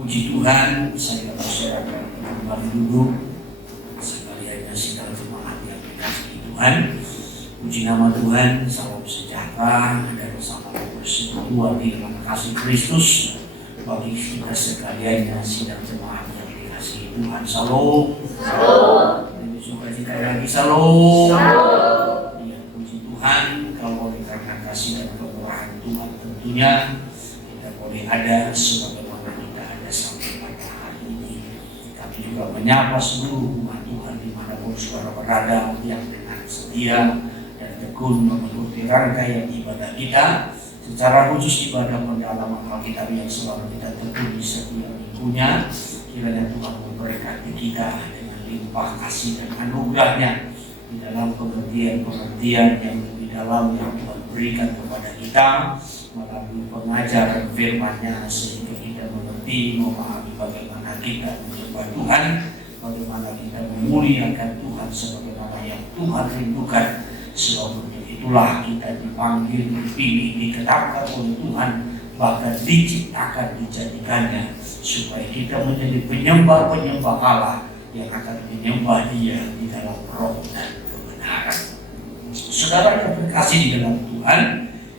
Puji Tuhan, saya masyarakat kembali duduk sekaliannya sidang jemaat yang dikasihi Tuhan. Puji nama Tuhan, salam sejahtera dan sama bersekutu di dalam kasih Kristus bagi kita sekaliannya sidang jemaat yang dikasihi Tuhan. Shalom. Shalom. Sukacita lagi, shalom. Shalom. Ya, puji Tuhan, kalau karena kasih dan kemurahan Tuhan tentunya kita boleh ada sebagaimana kita ada sampai pada hari ini. Kami juga menyapa seluruh umat Tuhan dimanapun saudara berada yang dengan setia dan tekun mengikuti rangkaian ibadah kita, secara khusus ibadah pendalaman Alkitab yang selalu kita tekuni setiap minggunya. Kiranya Tuhan memberkati kita dengan limpah kasih dan anugerahnya di dalam pengertian-pengertian yang lebih dalam yang Tuhan berikan kepada kita melalui pengajaran firman-Nya, sehingga kita mengerti, memahami bagaimana kita menyembah Tuhan, bagaimana kita memuliakan Tuhan sebagaimana yang Tuhan rindukan. Sebabnya itulah kita dipanggil, dipilih, ditetapkan oleh Tuhan, bahkan diciptakan, dijadikannya supaya kita menjadi penyembah-penyembah Allah yang akan menyembah Dia di dalam roh dan kebenaran. Saudara yang terkasih di dalam Tuhan,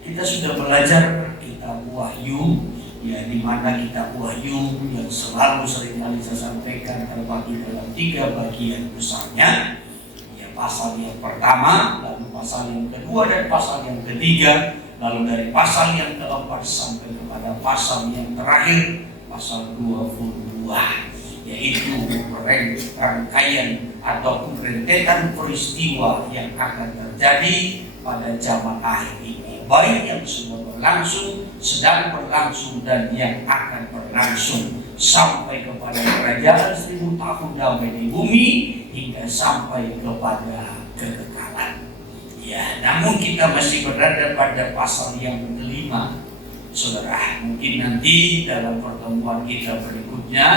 kita sudah belajar kitab Wahyu, ya, di mana kitab Wahyu yang selalu seringkali saya sampaikan terbagi dalam 3 bagian besarnya. Ya, pasal yang pertama, lalu pasal yang kedua dan pasal yang ketiga, lalu dari pasal yang keempat sampai kepada pasal yang terakhir, pasal 22, yaitu rangkaian ataupun rentetan peristiwa yang akan terjadi pada zaman akhir ini, baik yang sudah berlangsung, sedang berlangsung, dan yang akan berlangsung sampai kepada kerajaan 1000 tahun damai di bumi hingga sampai kepada kekekalan. Ya, namun kita masih berada pada pasal yang kelima, saudara. Mungkin nanti dalam pertemuan kita berikutnya,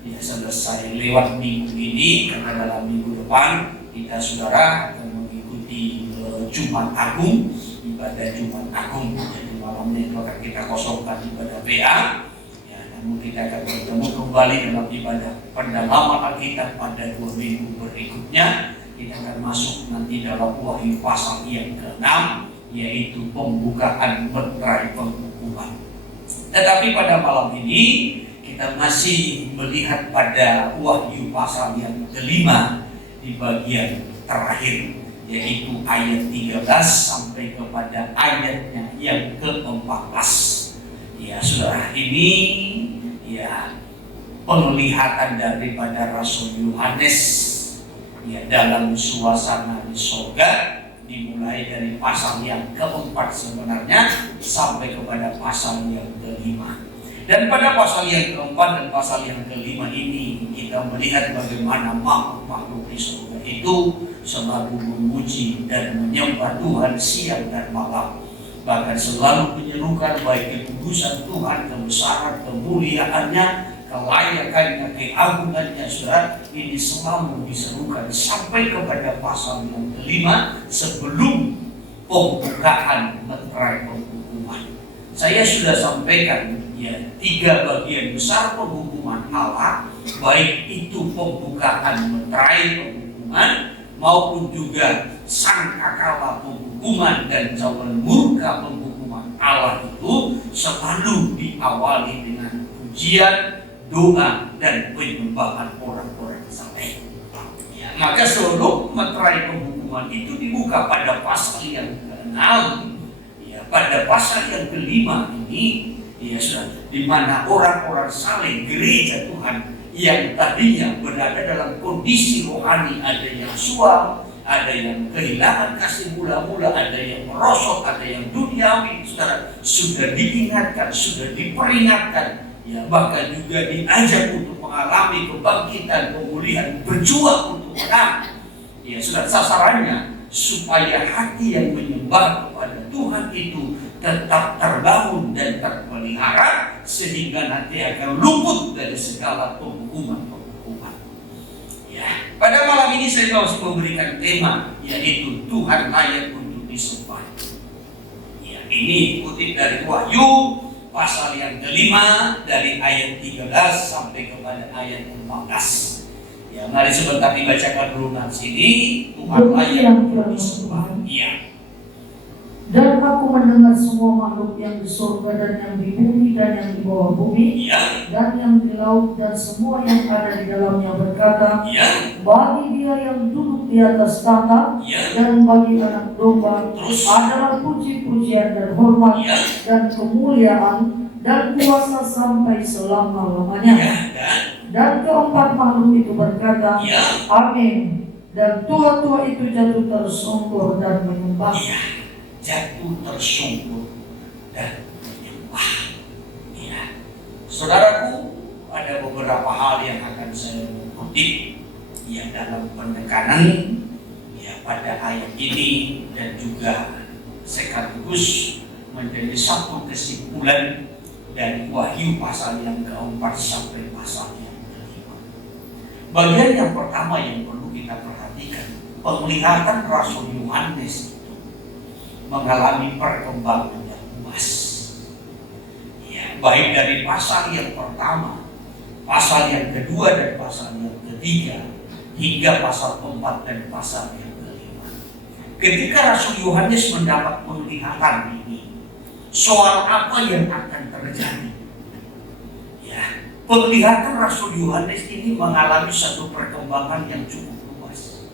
ya, selesai lewat minggu ini, karena dalam minggu depan kita, saudara, akan mengikuti Jumat Agung, ibadah Jumat Agung. Jadi malam ini akan kita kosongkan ibadah PA. Ya, namun kita akan bertemu kembali dalam ibadah pendalaman Alkitab pada 2 minggu berikutnya. Kita akan masuk nanti dalam Wahyu pasal yang ke-6, yaitu pembukaan meterai penghukuman. Tetapi pada malam ini kita masih melihat pada Wahyu pasal yang kelima di bagian terakhir, yaitu ayat 13 sampai kepada ayatnya yang ke-14. Ya, saudara, ini ya penglihatan daripada Rasul Yohanes, ya, dalam suasana di surga, dimulai dari pasal yang keempat sebenarnya sampai kepada pasal yang kelima. Dan pada pasal yang keempat dan pasal yang kelima ini kita melihat bagaimana makhluk-makhluk di surga itu selalu memuji dan menyembah Tuhan siang dan malam, bahkan selalu menyerukan baik kekudusan Tuhan, kebesaran, kemuliaannya, kelayakannya, keagungannya. Saudara, ini selalu diserukan sampai kepada pasal yang kelima sebelum pembukaan meterai penghukuman. Saya sudah sampaikan, ya, 3 bagian besar penghukuman Allah, baik itu pembukaan meterai penghukuman maupun juga sangkakala penghukuman dan cawan murka penghukuman Allah itu selalu diawali dengan pujian, doa, dan penyembahan orang-orang saleh. Ya, maka seluruh meterai penghukuman itu dibuka pada pasal yang ke-6. Ya, pada pasal yang kelima ini, ya, sudah, di mana orang-orang saleh gereja Tuhan yang tadinya berada dalam kondisi rohani, ada yang suam, ada yang kehilangan kasih mula-mula, ada yang merosot, ada yang duniawi, saudara, sudah diingatkan, sudah diperingatkan, ya, bahkan juga diajak untuk mengalami kebangkitan, pemulihan, berjuang untuk menang. Ya, sudah, sasarannya supaya hati yang menyembah kepada Tuhan itu tetap terbangun dan terpelihara, sehingga nanti akan luput dari segala penghukuman. Ya, pada malam ini saya harus memberikan tema, yaitu Tuhan layak untuk disembah. Ya, ini dikutip dari Wahyu pasal yang kelima dari ayat 13 sampai kepada ayat 14. Ya, mari sebentar dibacakan dulu nats ini. Tuhan ayat Iya. Dan aku mendengar semua makhluk yang di surga dan yang di bumi dan yang di bawah bumi, dan yang di laut dan semua yang ada di dalamnya berkata, bagi Dia yang duduk di atas tahta dan bagi Anak Domba adalah puji-pujian dan hormat dan kemuliaan dan kuasa sampai selama-lamanya. Dan keempat makhluk itu berkata, Amin. Dan tua-tua itu jatuh tersungkur dan menyembah. Jatuh tersungkur dan menyembah. Ya. Saudaraku, ada beberapa hal yang akan saya kutip ya dalam penekanan ya pada ayat ini, dan juga sekaligus menjadi satu kesimpulan dari Wahyu pasal yang keempat sampai pasal yang kelima. Bagian yang pertama yang perlu kita perhatikan, penglihatan Rasul Yohanes mengalami perkembangan yang luas. Ya, baik dari pasal yang pertama, pasal yang kedua dan pasal yang ketiga, hingga pasal keempat dan pasal yang kelima. Ketika Rasul Yohanes mendapat penglihatan ini, soal apa yang akan terjadi? Ya, penglihatan Rasul Yohanes ini mengalami satu perkembangan yang cukup luas.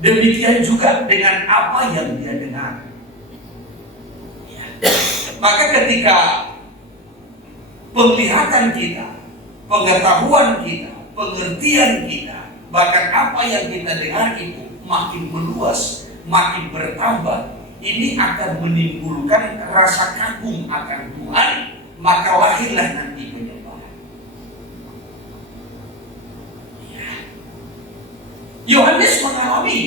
Demikian juga dengan apa yang dia dengar. Ya. Maka ketika penglihatan kita, pengetahuan kita, pengertian kita, bahkan apa yang kita dengar itu makin meluas, makin bertambah, ini akan menimbulkan rasa kagum akan Tuhan, maka lahirlah nanti penyembahan. Yohanes mengalami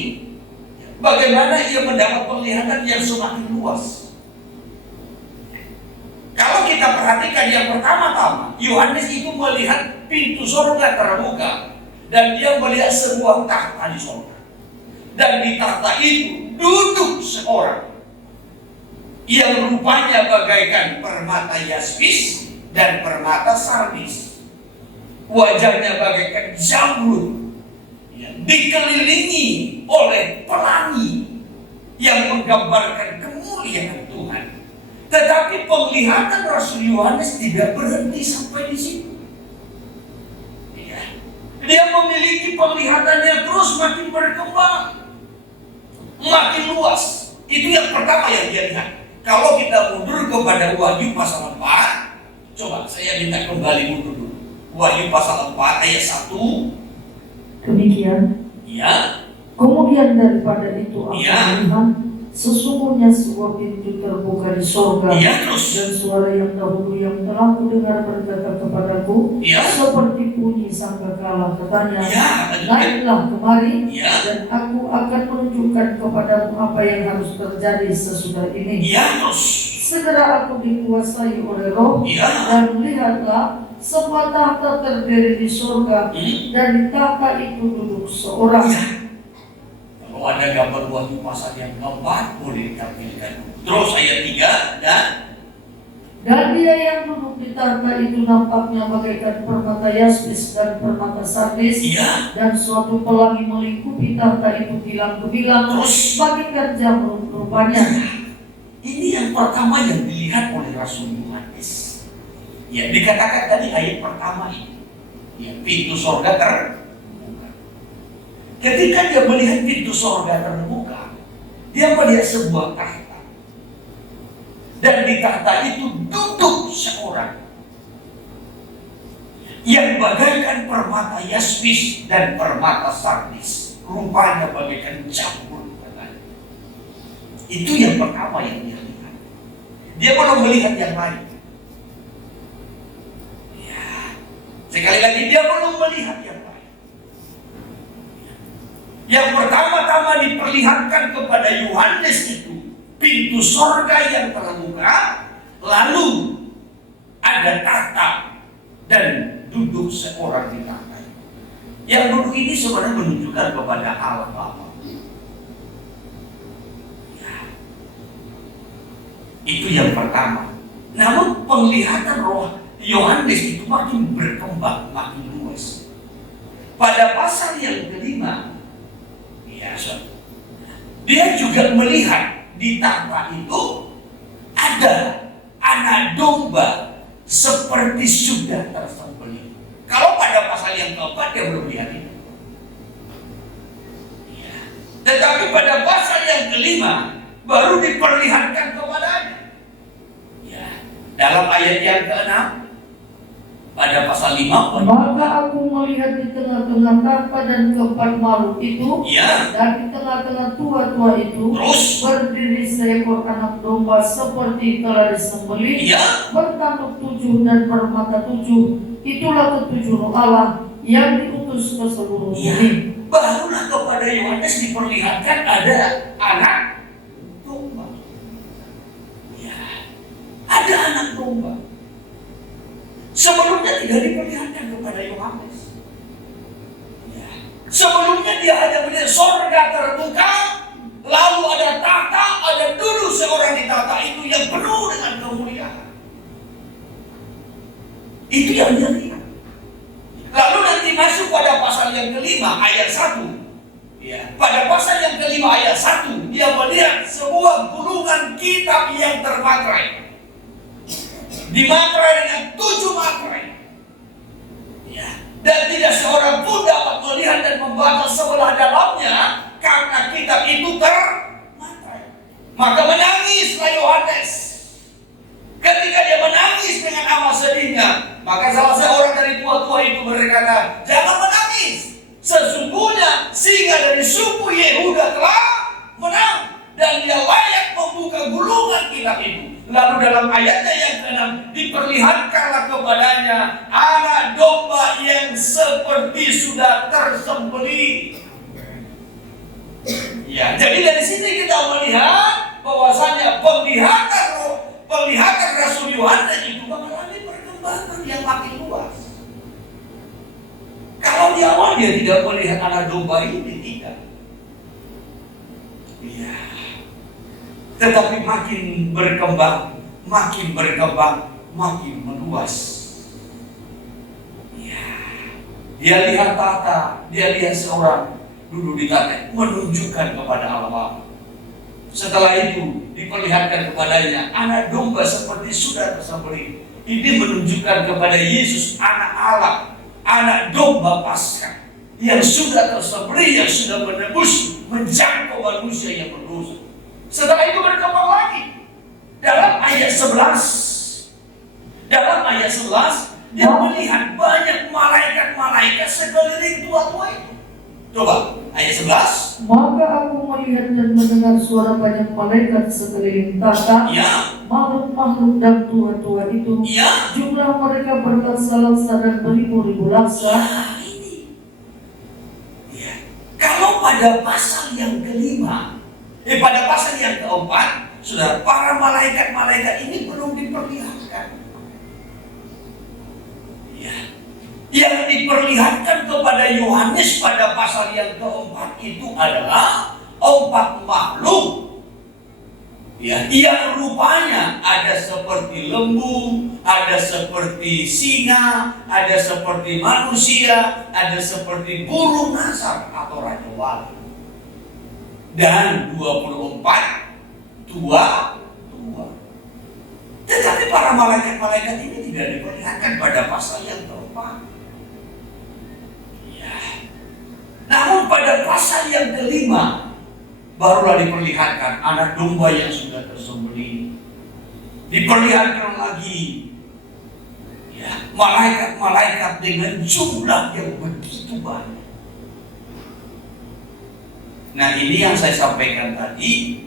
bagaimana ia mendapat penglihatan yang semakin luas. Kalau kita perhatikan yang pertama-tama, Yohanes itu melihat pintu surga terbuka dan dia melihat sebuah tahta di surga. Dan di tahta itu duduk seorang yang rupanya bagaikan permata yaspis dan permata sardis. Wajahnya bagaikan zamrud, dikelilingi oleh pelangi yang menggambarkan kemuliaan Tuhan. Tetapi penglihatan Rasul Yohanes tidak berhenti sampai di situ. Dia memiliki penglihatan yang terus makin berkembang, makin luas. Itu yang pertama yang dia lihat. Kalau kita mundur kepada Wahyu pasal 4, coba saya minta kembali mundur dulu. Wahyu pasal 4 ayat 1. Demikian. Ya. Kemudian daripada itu aku melihat sesungguhnya sebuah pintu terbuka di surga, dan suara yang dahulu yang telah kudengar berkata kepadaku, seperti bunyi sangkakala, katanya, naiklah kemari, dan aku akan menunjukkan kepadamu apa yang harus terjadi sesudah ini. Segera aku dikuasai oleh Roh, dan lihatlah sebuah tahta terdiri di surga, dan di tahta itu duduk seorang. Kalau ada gambar Wahyu pasal yang keempat, boleh ditampilkan. Terus ayat 3, dan dia yang duduk di tahta itu nampaknya bagaikan permata yaspis dan permata sardis, dan suatu pelangi melingkupi tahta itu bilang-bilang, bagaikan jamrud rupanya. Ini yang pertama yang dilihat oleh Rasul Yohanes. Ya, dikatakan tadi ayat pertama ini, ya, pintu surga terbuka. Ketika dia melihat pintu surga terbuka, dia melihat sebuah tahta, dan di tahta itu duduk seorang yang bagaikan permata yaspis dan permata sardis, rupanya bagaikan jamrud. Itu yang pertama yang dia lihat. Dia belum melihat yang lain. Sekali lagi, dia belum melihat yang lain. Yang pertama-tama diperlihatkan kepada Yohanes itu pintu surga yang terbuka, lalu ada tahta dan duduk seorang di tahta. Yang duduk ini sebenarnya menunjukkan kepada Allah Bapa. Itu yang pertama. Namun penglihatan roh Yohanes itu makin berkembang, makin luas. Pada pasal yang kelima, ya, dia juga melihat di takhta itu ada anak domba seperti sudah tersembelih. Kalau pada pasal yang keempat dia belum lihat itu. Ya. Tetapi pada pasal yang kelima baru diperlihatkan kepadanya. Ya. Dalam ayat yang ke-6 pada pasal 5, maka aku melihat di tengah-tengah takhta dan keempat makhluk itu, ya, dan di tengah-tengah tua-tua itu terus berdiri seekor anak domba seperti telah disembelih, ya, bertanduk 7 dan bermata 7. Itulah ketujuh roh Allah yang diutus ke seluruh ya. bumi. Barulah kepada Yohanes diperlihatkan ada anak domba. Ya, ada anak domba. Sebelumnya tidak diperlihatkan kepada Yohanes. Ya. Sebelumnya dia hanya melihat surga terbuka, lalu ada tahta, ada duduk seorang di tahta itu yang penuh dengan kemuliaan. Itu yang dia lihat. Lalu nanti masuk pada pasal yang kelima ayat 1. Ya. Pada pasal yang kelima ayat 1, dia melihat sebuah gulungan kitab yang termatrai. Dimatrai dengan 7 matrai. Ya. Dan tidak seorang pun dapat melihat dan membaca sebelah dalamnya karena kitab itu termatrai. Maka menangislah Yohanes. Ketika dia menangis dengan amat sedihnya, maka salah seorang dari tua-tua itu berkata, jangan menangis. Sesungguhnya singa dari suku Yehuda telah menang dan dia layak membuka gulungan kitab itu. Lalu dalam ayatnya yang ke-6 diperlihatkanlah kepadanya anak domba yang seperti sudah tersembelih. Ya, jadi dari sini kita melihat bahwasanya penglihatan Rasul Yohanes itu mengalami perkembangan yang makin luas. Kalau di awal dia tidak melihat anak domba ini, tidak. Ya. Tetapi makin berkembang, makin meluas. Ya. Dia lihat tahta, dia lihat seorang duduk di tahta, menunjukkan kepada Allah. Setelah itu diperlihatkan kepadanya anak domba seperti sudah tersembelih. Ini menunjukkan kepada Yesus anak Allah, anak domba Paskah yang sudah tersembelih, yang sudah menebus, menjangkau manusia yang berdosa. Setelah itu berkembang lagi dalam ayat 11. Dalam ayat 11 dia melihat banyak malaikat-malaikat sekeliling tua-tua itu. Coba ayat 11. Maka aku melihat dan mendengar suara banyak malaikat sekeliling tahta, Ya. makhluk-makhluk dan tua-tua itu. Ya. Jumlah mereka berlaksa-laksa dan beribu-ribu laksa. Nah, ini. Ya. Kalau pada pasal yang kelima, pada pasal yang keempat, sudah para malaikat-malaikat ini belum diperlihatkan. Ya. Yang diperlihatkan kepada Yohanes pada pasal yang keempat itu adalah 4 makhluk. Ya, yang rupanya ada seperti lembu, ada seperti singa, ada seperti manusia, ada seperti burung nasar atau raja wali. Dan 24 tua. Tetapi para malaikat-malaikat ini tidak diperlihatkan pada pasal yang keempat. Ya. Namun pada pasal yang kelima barulah diperlihatkan anak domba yang sudah tersembelih. Diperlihatkan lagi ya, malaikat-malaikat dengan jumlah yang begitu banyak. Nah, ini yang saya sampaikan tadi,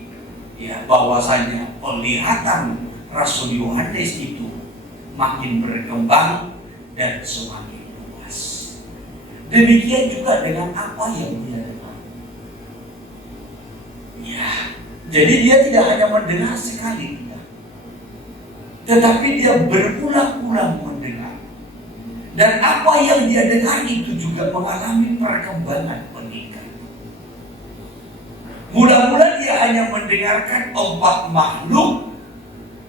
ya, bahwasanya penglihatan Rasul Yohanes itu makin berkembang dan semakin luas. Demikian juga dengan apa yang dia dengar. Ya, jadi dia tidak hanya mendengar sekali, tetapi dia berulang-ulang mendengar. Dan apa yang dia dengar itu juga mengalami perkembangan peningkatan. Mula-mula dia hanya mendengarkan 4 makhluk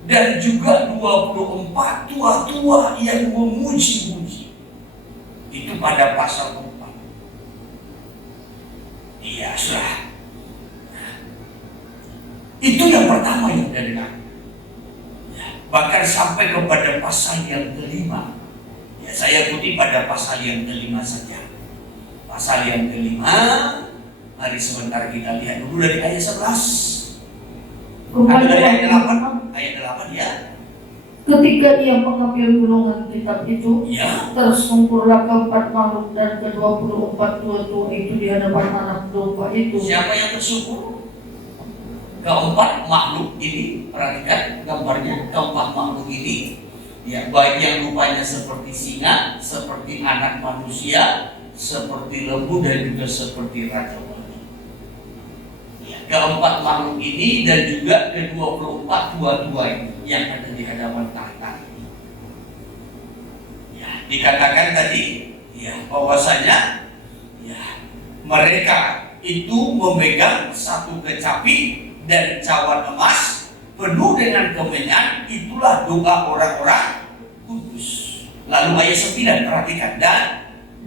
dan juga 24 tua-tua yang memuji-muji. Itu pada pasal 4. Iya, sudah. Itu yang pertama yang dia dengar. Bahkan sampai kepada pasal yang kelima. Ya, saya kutip pada pasal yang kelima saja. Pasal yang kelima, mari sebentar kita lihat dulu dari ayat 11. Ada dari ayat 8. Ayat 8 ya. Ketika ia mengambil gulungan kitab itu, Ya. tersungkurlah keempat makhluk dan ke-24 tua-tua itu di hadapan anak domba itu. Siapa yang tersungkur? Keempat makhluk ini, perhatikan gambarnya, keempat makhluk ini, ya, baik yang rupanya seperti singa, seperti anak manusia, seperti lembu, dan juga seperti raja wali. Ya, keempat makhluk ini dan juga ke-24 tua-tua yang ada di hadapan tahta ini. Ya, dikatakan tadi, ya, bahwasanya, ya, mereka itu memegang satu kecapi dan cawan emas penuh dengan kemenyan. Itulah doa orang-orang kudus. Lalu ayat 9, perhatikan.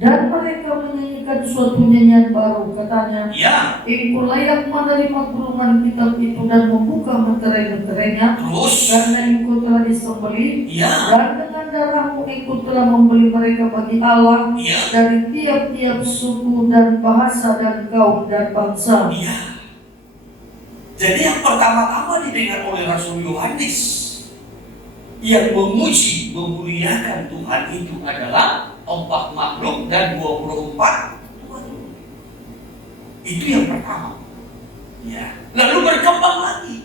Dan mereka menyanyikan suatu nyanyian baru, katanya, ya, engkau layak menerima gulungan kitab itu dan membuka meterai-meterainya, terus, karena engkau telah disembelih, ya, dan dengan darahmu engkau telah membeli mereka bagi Allah, ya, dari tiap-tiap suku dan bahasa dan kaum dan bangsa. ya. Jadi yang pertama-tama didengar oleh Rasul Yohanes yang memuji, memuliakan Tuhan itu adalah 4 makhluk dan 24 tua-tua. Itu yang pertama. Ya. Lalu berkembang lagi.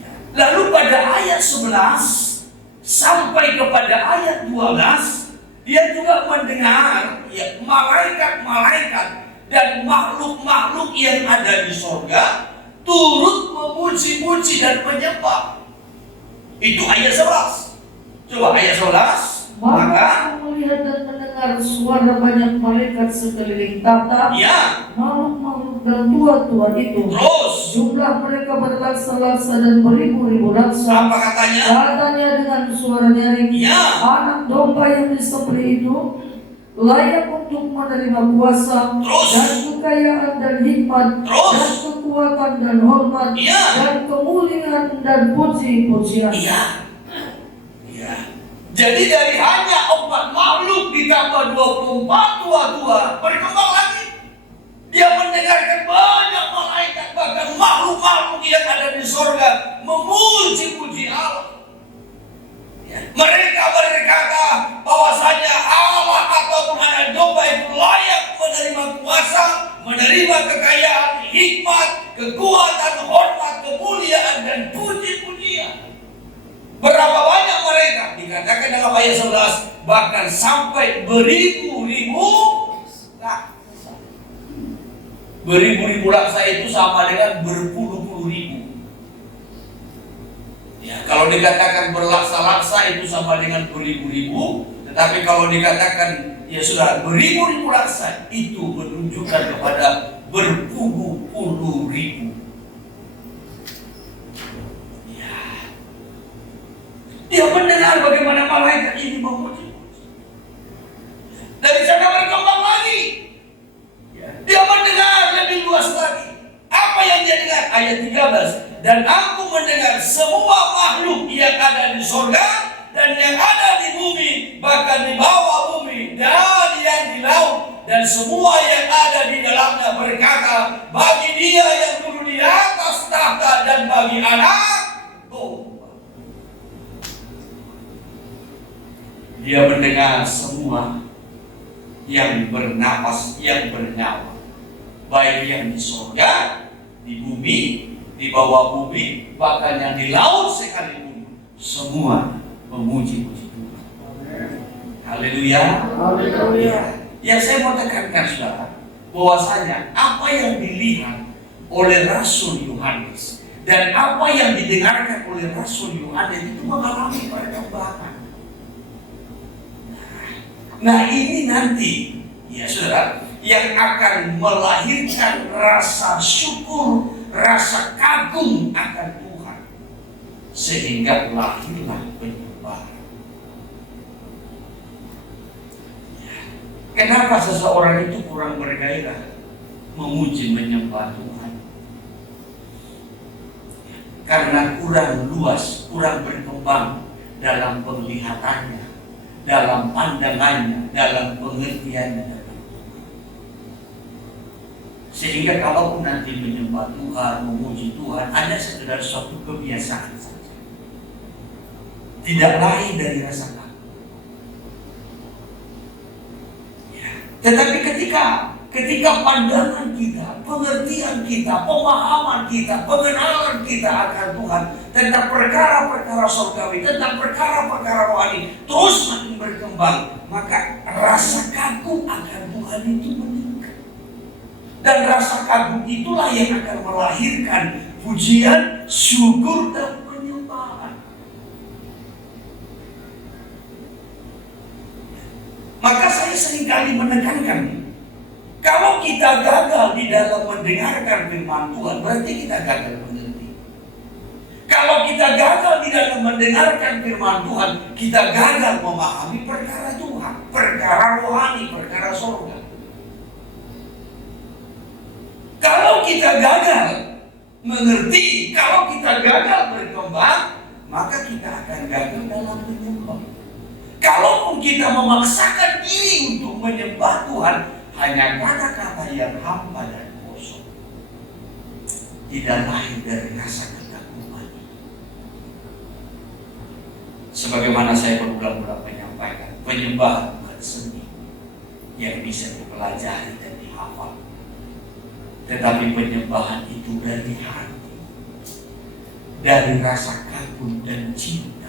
Ya. Lalu pada ayat 11 sampai kepada ayat 12, dia juga mendengar, ya, malaikat-malaikat dan makhluk-makhluk yang ada di sorga turut memuji-muji dan menyembah. Itu ayat 11. Coba ayat 11. Maka aku melihat dan mendengar suara banyak malaikat sekeliling tahta, ya, makhluk-makhluk dan tua-tua itu. Terus, jumlah mereka berlaksa-laksa dan beribu-ribu laksa. apa katanya? Katanya dengan suara nyaring, Ya. anak domba yang disembelih itu layak untuk menerima kuasa, Terus. dan kekayaan dan hikmat, Terus. dan kekuatan dan hormat, Ya. dan kemuliaan dan puji-pujian. Iya. Iya. Jadi dari hanya 4 makhluk ditambah 24 tua-tua, berkembang lagi. Dia mendengarkan banyak malaikat, bahkan makhluk-makhluk yang ada di sorga memuji-puji Allah. Ya. Mereka berkata bahwasanya Allah ataupun anak domba itu layak menerima kuasa, menerima kekayaan, hikmat, kekuatan, hormat, kemuliaan, dan puji-pujian. Berapa banyak mereka? Dikatakan dalam ayat 11, bahkan sampai beribu-ribu laksa. Beribu-ribu laksa itu sama dengan berpuluh-puluh ribu. Ya, kalau dikatakan berlaksa-laksa itu sama dengan beribu-ribu, tetapi kalau dikatakan ya sudah beribu-ribu laksa, itu menunjukkan kepada berpuluh-puluh ribu. Dia mendengar bagaimana malaikat ini memuji. Dari sana berkembang lagi. Dia mendengar lebih luas lagi. Apa yang dia dengar? Ayat 13. Dan aku mendengar semua makhluk yang ada di surga dan yang ada di bumi, bahkan di bawah bumi dan yang di laut, dan semua yang ada di dalamnya berkata, bagi Dia yang duduk di atas tahta dan bagi anak domba. Dia mendengar semua yang bernapas, yang bernyawa, baik yang di surga, di bumi, di bawah bumi, bahkan yang di laut sekalipun, semua memuji-muji Tuhan. Haleluya. Haleluya. Ya, saya mau tekankan saudara, bahwasanya apa yang dilihat oleh Rasul Yohanes dan apa yang didengarkan oleh Rasul Yohanes itu mengalami perkembangan. Nah, ini nanti, ya saudara, yang akan melahirkan rasa syukur, rasa kagum akan Tuhan. sehingga lahirlah penyembahan. Kenapa seseorang itu kurang bergairah memuji menyembah Tuhan? Karena kurang luas, kurang berkembang dalam penglihatannya, dalam pandangannya, dalam pengertiannya. Sehingga kalaupun nanti menyembah Tuhan, memuji Tuhan, ada sekedar suatu kebiasaan saja, tidak lain dari rasa takut. Tetapi ketika pandangan kita, pengertian kita, pemahaman kita, pengenalan kita akan Tuhan tentang perkara-perkara surgawi, tentang perkara-perkara rohani terus makin berkembang, maka rasa kagum akan Tuhan itu meningkat. Dan rasa kagum itulah yang akan melahirkan pujian, syukur, dan penyembahan. Maka saya seringkali menekankan, kalau kita gagal di dalam mendengarkan firman Tuhan, berarti kita gagal mengerti. Kalau kita gagal di dalam mendengarkan firman Tuhan, kita gagal memahami perkara Tuhan, perkara rohani, perkara surga. Kalau kita gagal mengerti, kalau kita gagal berkembang, maka kita akan gagal dalam menyembah. Kalaupun kita memaksakan diri untuk menyembah Tuhan, hanya kata-kata yang hampa dan kosong, tidak lahir dari rasa kekaguman. Sebagaimana saya berulang-ulang menyampaikan, penyembahan bukan seni yang bisa dipelajari dan dihafal, tetapi penyembahan itu dari hati, dari rasa kagum dan cinta,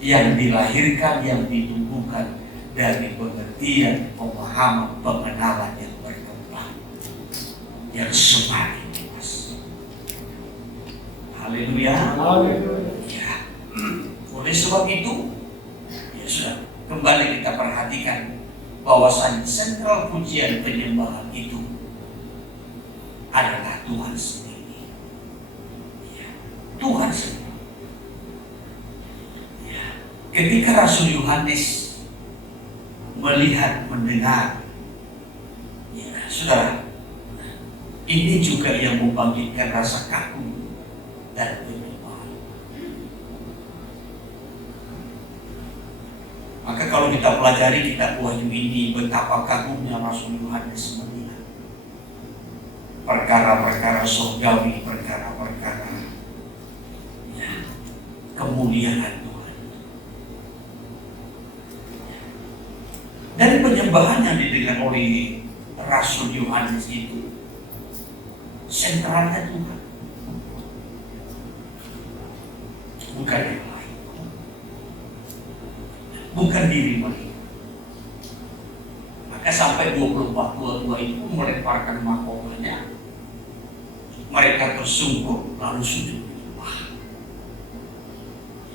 yang dilahirkan, yang ditumbuhkan dari pengertian, pemahaman, pengenalan yang berkembang, yang semakin luas. Haleluya. Ya. Oleh sebab itu, ya sudah, kembali kita perhatikan bahwasannya sentral pujian penyembahan itu adalah Tuhan sendiri. Ya. Tuhan sendiri. Ya. Ketika Rasul Yohanes melihat, mendengar, ya saudara, ini juga yang membangkitkan rasa kagum dan penyembahan. Maka kalau kita pelajari kitab Wahyu ini, betapa kagumnya Rasul Yohanes melihat perkara-perkara surgawi, perkara-perkara ya, kemuliaan. Dari penyembahan yang didengar oleh Rasul Yohanes itu, sentralnya Tuhan, bukan yang lain, bukan diri mereka. Maka sampai 24 tua-tua itu melemparkan mahkotanya, mereka tersungkur lalu sujud menyembah.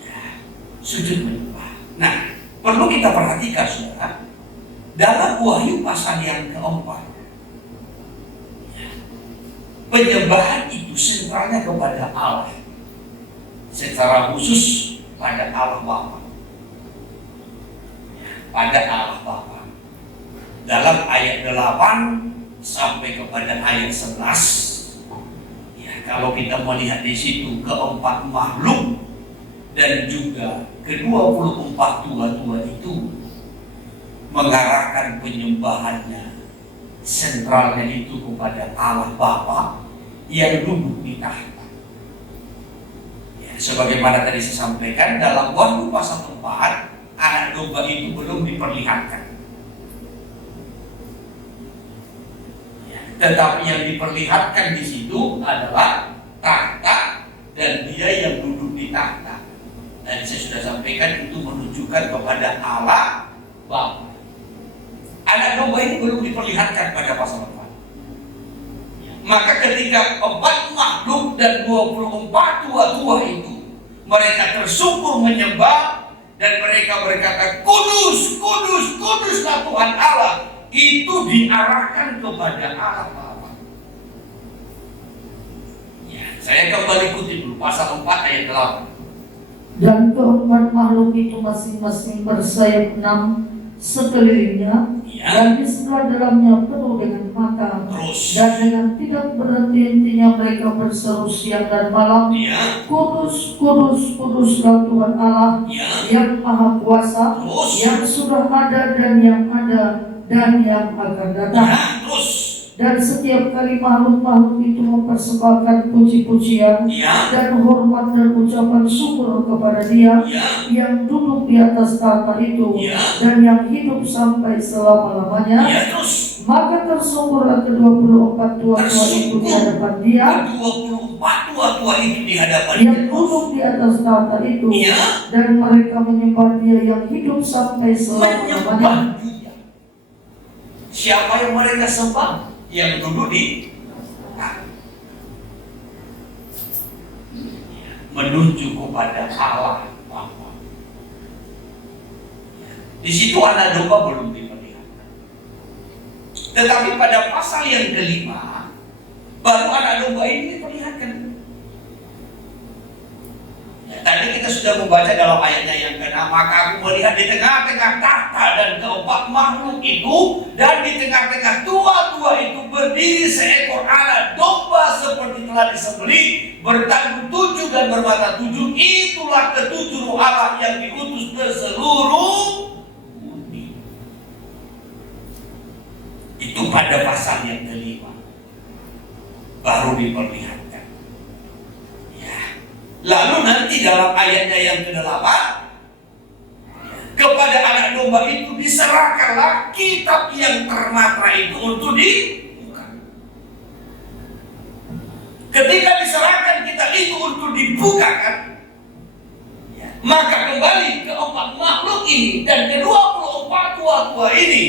Ya, sujud menyembah. Nah, perlu kita perhatikan, saudara, dalam Wahyu pasal yang keempat, penyembahan itu sentralnya kepada Allah, secara khusus pada Allah Bapa, pada Allah Bapa. Dalam ayat 8 sampai kepada ayat 11, ya, kalau kita melihat di situ keempat makhluk dan juga ke-24 tua-tua itu mengarahkan penyembahannya sentralnya itu kepada Allah Bapa yang duduk di tahta. Ya, sebagaimana tadi saya sampaikan, dalam Wahyu pasal 4, anak domba itu belum diperlihatkan. Ya, tetapi yang diperlihatkan di situ adalah tahta dan dia yang duduk di tahta. Dan saya sudah sampaikan itu menunjukkan kepada Allah Bapa. Anak domba ini belum diperlihatkan pada pasal 4. Maka ketika 4 makhluk dan 24 tua-tua itu, mereka tersungkur menyembah dan mereka berkata, Kudus, Kudus, Kuduslah Tuhan Allah. Itu diarahkan kepada Allah Bapa. Ya, Saya kembali kutip dulu pasal 4 ayat 8. Dan keempat makhluk itu masing-masing bersayap 6 sekelilingnya, Ya. dan di sebelah dalamnya penuh dengan mata. Terus. Dan dengan tidak berhenti-hentinya mereka berseru siang dan malam, Ya. Kudus, kudus, kuduslah Tuhan Allah Ya. yang Maha Kuasa, Terus. yang sudah ada dan yang ada dan yang akan datang. Ya. Terus. Dan setiap kali makhluk-makhluk itu mempersembahkan puji-pujian Ya. dan hormat dan ucapan syukur kepada Dia Ya. yang duduk di atas tahta itu Ya. dan yang hidup sampai selama-lamanya, Ya. Terus. maka tersungkurlah ke-24 tua-tua itu di hadapan Dia Ke-24 tua-tua itu di hadapan yang Dia. duduk di atas tahta itu, Ya. dan mereka menyembah Dia yang hidup sampai selama-lamanya. Menyembah Dia. Siapa yang mereka sembah? Yang duduk di menuju kepada Allah Bapa. Di situ anak domba belum diperlihatkan. Tetapi pada pasal yang kelima baru anak domba ini diperlihatkan. Tadi kita sudah membaca dalam ayatnya yang ke-6, maka aku melihat di tengah-tengah tahta dan keempat makhluk itu, dan di tengah-tengah tua-tua itu berdiri seekor anak domba seperti telah disembelih, bertanggung 7 dan bermata 7. Itulah ketujuh roh Allah yang diutus ke seluruh bumi. Itu pada pasal yang kelima baru diperlihatkan. Lalu nanti dalam ayatnya yang ke-8, kepada anak domba itu diserahkanlah kitab yang ternatra itu untuk dibuka. Ketika diserahkan kitab itu untuk dibukakan, maka kembali keempat makhluk ini dan ke-24 tua-tua ini,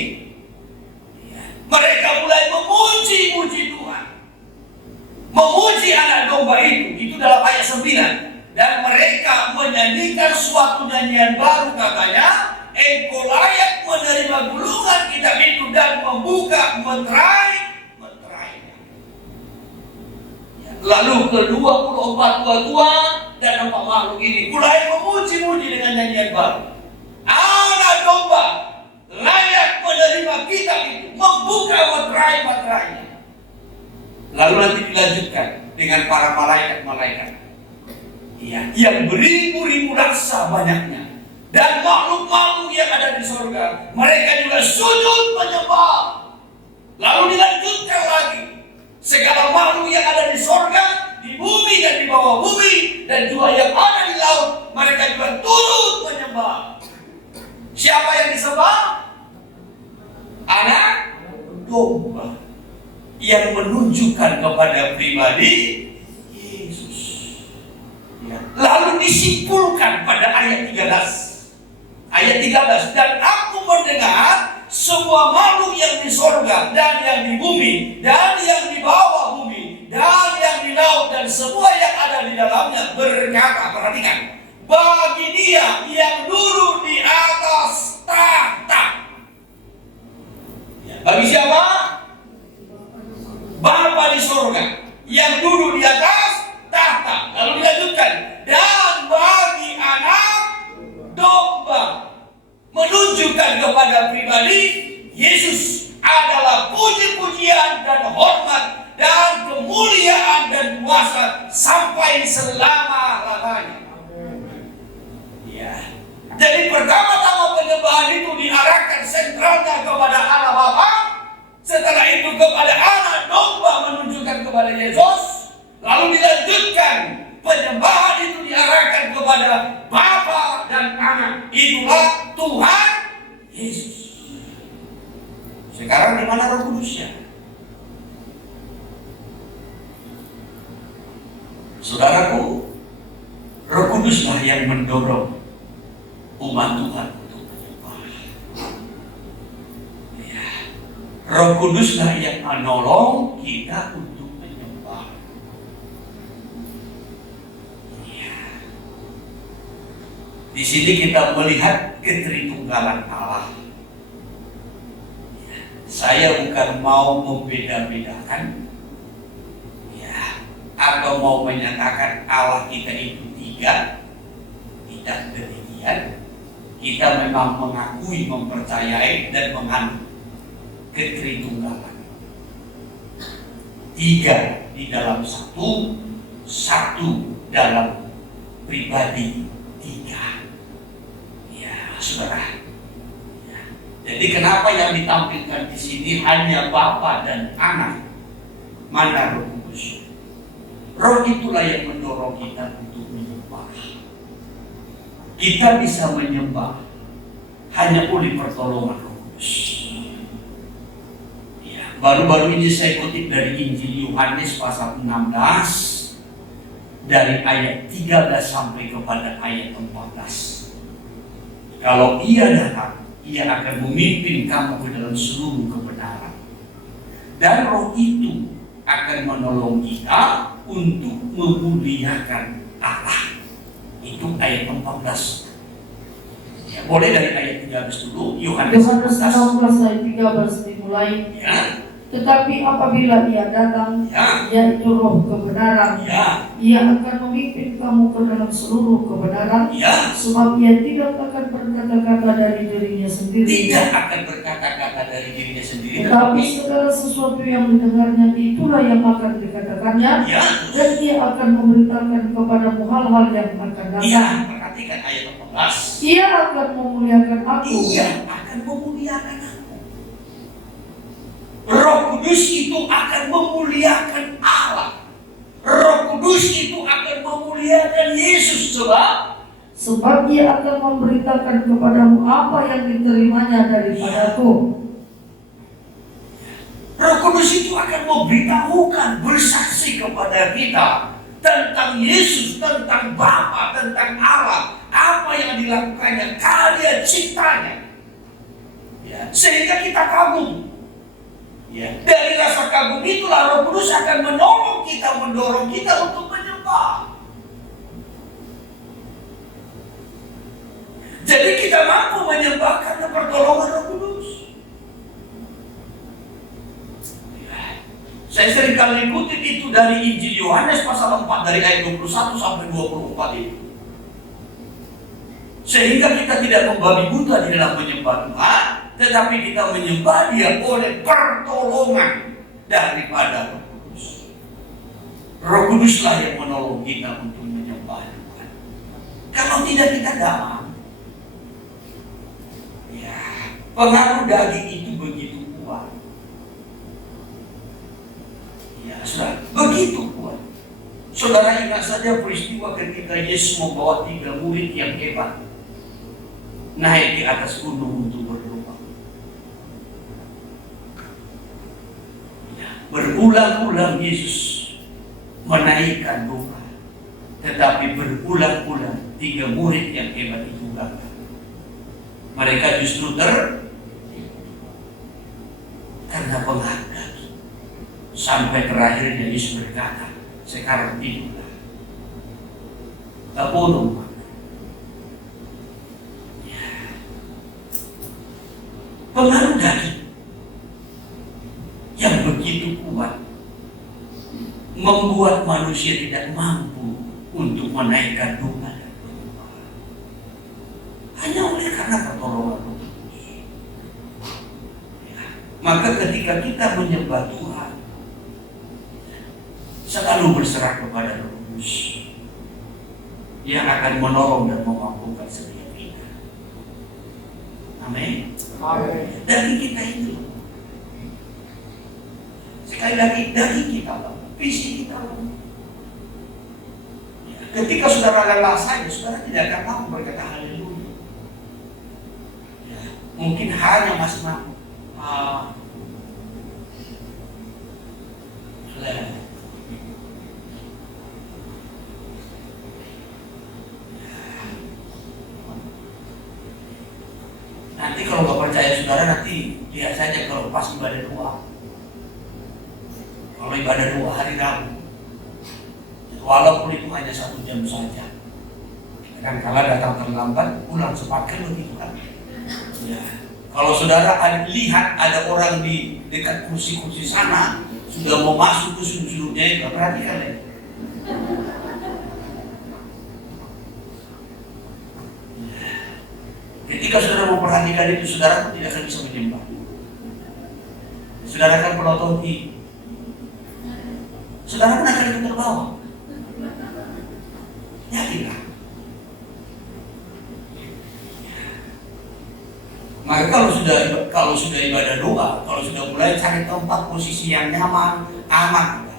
mereka mulai memuji-muji Tuhan, memuji anak domba itu dalam ayat 9. Dan mereka menyanyikan suatu nyanyian baru, katanya, Engkau layak menerima gulungan kitab itu dan membuka meterai-meterainya. Lalu ke-24 tua-tua dan 4 makhluk ini mulai memuji-muji dengan nyanyian baru. Anak domba layak menerima kitab itu, membuka meterai-meterainya. Lalu nanti dilanjutkan dengan para malaikat-malaikat, yang beribu-ribu raksa banyaknya, dan makhluk-makhluk yang ada di surga, mereka juga sujud menyembah. Lalu dilanjutkan lagi, segala makhluk yang ada di surga, di bumi dan di bawah bumi, dan juga yang ada di laut, mereka juga turut menyembah. Siapa yang disembah? Anak domba, yang menunjukkan kepada pribadi Yesus. Lalu disimpulkan pada ayat 13. Ayat 13, dan aku mendengar semua makhluk yang di sorga dan yang di bumi dan yang di bawah bumi dan yang di laut dan semua yang ada di dalamnya berkata, perhatikan, bagi Dia yang duduk di atas tahta. Bagi siapa? Bapa di surga yang duduk di atas tahta. Lalu dilanjutkan, dan bagi anak domba, menunjukkan kepada pribadi Yesus adalah puji-pujian dan hormat dan kemuliaan dan kuasa sampai selama-lamanya. Jadi pertama-tama penyembahan itu diarahkan sentralnya kepada Allah Bapa. Setelah itu kepada anak domba menunjukkan kepada Yesus. Lalu dilanjutkan penyembahan itu diarahkan kepada Bapa dan Anak. Itulah Tuhan Yesus. Sekarang di mana Roh Kudusnya? Saudaraku, Roh Kuduslah yang mendorong umat Tuhan untuk menyembah. Roh Kuduslah yang menolong kita untuk menyembah. Di sini kita melihat ketritunggalan Allah. Saya bukan mau membeda-bedakan atau mau menyatakan Allah kita itu tiga, tidak demikian. Kita memang mengakui, mempercayai dan menganut ketritunggalan. Tiga di dalam satu, satu dalam pribadi tiga. Ya, saudara. Ya. Jadi kenapa yang ditampilkan di sini hanya Bapa dan Anak? Mana Roh Kudus? Roh itulah yang mendorong kita untuk menyembah. Kita bisa menyembah hanya oleh pertolongan Roh Kudus. Ya, baru-baru ini saya kutip dari Injil Yohanes pasal 16 dari ayat 13 sampai kepada ayat 14. Kalau Ia datang, Ia akan memimpin kamu ke dalam seluruh kebenaran. Dan Roh itu akan menolong kita untuk memuliakan Allah. Itu ayat 14. Ya, boleh dari ayat 13 dulu. Yohanes 16 ayat 13 dimulai. Ya. Tetapi apabila Ia datang, Ya. yaitu Roh kebenaran, Ya. Ia akan memimpin kamu ke dalam seluruh kebenaran. Ya. Sebab Ia tidak akan berkata-kata dari dirinya sendiri, Tidak akan berkata-kata dari dirinya sendiri, tetapi segala sesuatu yang didengarnya itulah yang akan dikatakannya, ya. dan Ia akan memberitakan kepadamu hal-hal yang akan datang. Iya, perhatikan ayat 14. Ia akan memuliakan aku. Ia akan memuliakan aku. Roh Kudus itu akan memuliakan Allah. Roh Kudus itu akan memuliakan Yesus. Sebab Ia akan memberitakan kepadamu apa yang diterimanya daripadaku. Roh Kudus itu akan memberitahukan, bersaksi kepada kita tentang Yesus, tentang Bapa, tentang Allah, apa yang dilakukannya, karya ciptanya. Ya, sehingga kita kagum. Ya, dari rasa kagum itulah Roh Kudus akan menolong kita, mendorong kita untuk menyembah. Jadi kita mampu menyembah karena pertolongan Roh Kudus. Ya. Saya sering kali kutip itu dari Injil Yohanes pasal 4 dari ayat 21 sampai 24 itu. Sehingga kita tidak membabi buta di dalam menyembah Tuhan, tetapi kita menyembah Dia oleh pertolongan daripada Roh Kudus. Roh Kuduslah yang menolong kita untuk menyembah Tuhan. Kalau tidak kita tidak mampu. Ya, pengaruh daging itu begitu kuat. Ya, saudara, begitu kuat. Saudara ingat saja peristiwa ketika Yesus membawa 3 murid yang hebat naik di atas gunung untuk berdoa. Berulang-ulang Yesus menaikkan doa, tetapi berulang-ulang 3 murid yang hebat itu gagal. Mereka justru karena pengaruh daging. Sampai terakhirnya Yesus berkata, sekarang tidurlah. Tak bodoh. Pengaruh daging yang begitu kuat membuat manusia tidak mampu untuk menaikkan doa dan berdoa. Hanya oleh karena pertolongan Roh Kudus. Ya. Maka ketika kita menyembah Tuhan, selalu berserah kepada Roh Kudus yang akan menolong dan memampukan setiap kita. Amin. Daging kita itu, sekali lagi daging kita, visi kita. Ya, ketika saudara lelah saja, saudara tidak akan mampu berkata haleluya. Ya, mungkin hanya masih mampu. Nanti kalau nggak percaya saudara, nanti lihat saja kalau pas ibadah doa. Kalau ibadah doa hari Rabu, walaupun itu hanya 1 jam saja, kadang-kala datang terlambat, pulang sepakat begitu kan. Ya. Kalau saudara lihat ada orang di dekat kursi-kursi sana sudah mau masuk ke sudut-sudutnya, perhatikan ya. Ketika saudara memperhatikan itu, saudara tidak akan bisa menyembah. Saudara akan pelototi. Saudara pun akan ikut terbawa. Yakinlah. Maka kalau sudah ibadah doa, kalau sudah mulai cari tempat posisi yang nyaman, aman,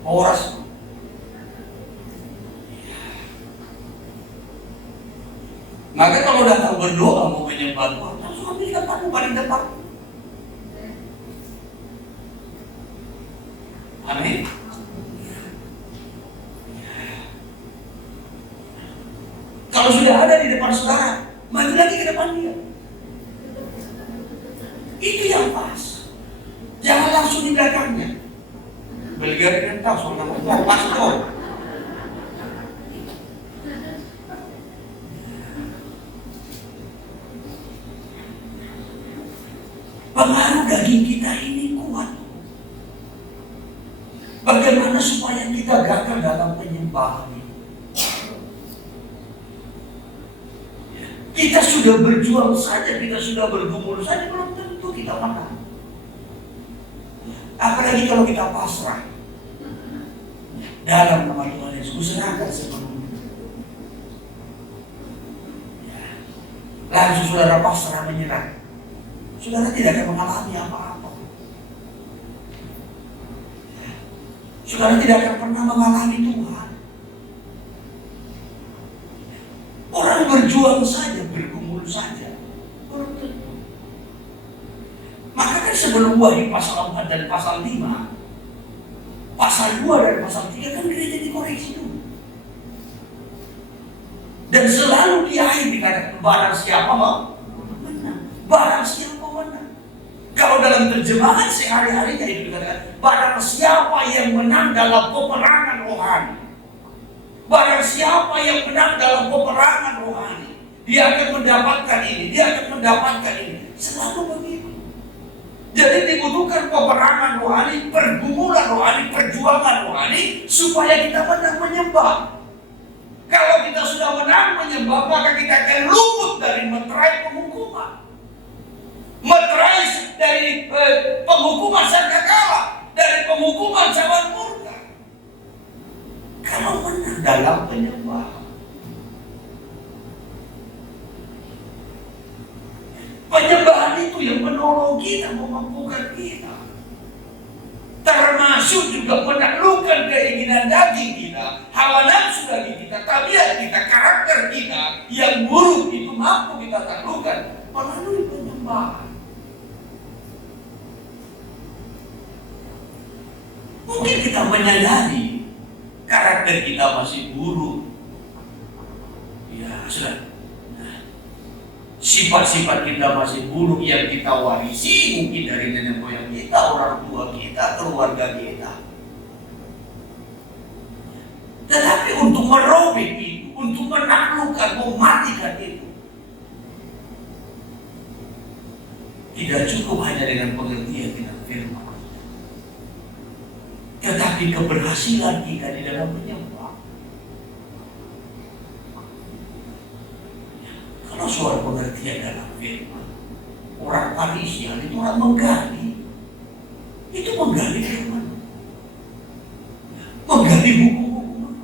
horas. Maka kalau datang berdoa mau menyembah Tuhan, langsung ambil tempatmu paling depan. Amin. Kalau sudah ada di depan saudara, maju lagi ke depan dia. Itu yang pas. Jangan langsung di belakangnya. Belgia kan tahu soal nama pastor. Pengaruh daging kita ini kuat. Bagaimana supaya kita gagal dalam penyembahan ini? Kita sudah berjuang saja, kita sudah bergumul saja, belum tentu kita menang. Apalagi kalau kita pasrah. Dalam nama Tuhan Yesus, serahkan sebelumnya. Langsung saudara pasrah menyerah. Saudara tidak akan mengalami apa-apa. Saudara tidak akan pernah mengalami Tuhan. Orang berjuang saja, bergumul saja. Belum tentu. Maka kan sebelum Wahyu pasal 4 dan pasal 5, pasal 2 dan pasal 3 kan gereja dikoreksi dulu. Dan selalu di akhir dikatakan barang siapa menang. Barang siapa menang. Kalau dalam terjemahan sehari-harinya itu dikatakan barang siapa yang menang dalam peperangan rohani. Barang siapa yang menang dalam peperangan rohani, dia akan mendapatkan ini, dia akan mendapatkan ini. Selalu begitu. Jadi dibutuhkan peperangan rohani, pergumulan rohani, perjuangan rohani, supaya kita menang menyembah. Kalau kita sudah menang menyembah, maka kita akan luput dari meterai penghukuman. Meterai dari penghukuman sangkakala, dari penghukuman zaman murka. Kalau menang dalam penyembahan. Penyembahan itu yang menolong kita, memampukan kita. Termasuk juga menaklukkan keinginan daging kita, hawa nafsu daging kita, tabiat kita, karakter kita yang buruk itu mampu kita taklukkan melalui penyembahan. Mungkin kita menyadari karakter kita masih buruk. Ya, sudah. Sifat-sifat kita masih buruk yang kita warisi mungkin dari nenek moyang kita, orang tua kita, keluarga kita. Tetapi untuk merobek itu, untuk menaklukkan, mematikan itu, tidak cukup hanya dengan pengertian dengan firman, tetapi keberhasilan kita di dalam menyembah. Kalau soal pengertian dalam firman, orang Farisian itu orang menggali. Itu menggali firman. Menggali hukum-hukum.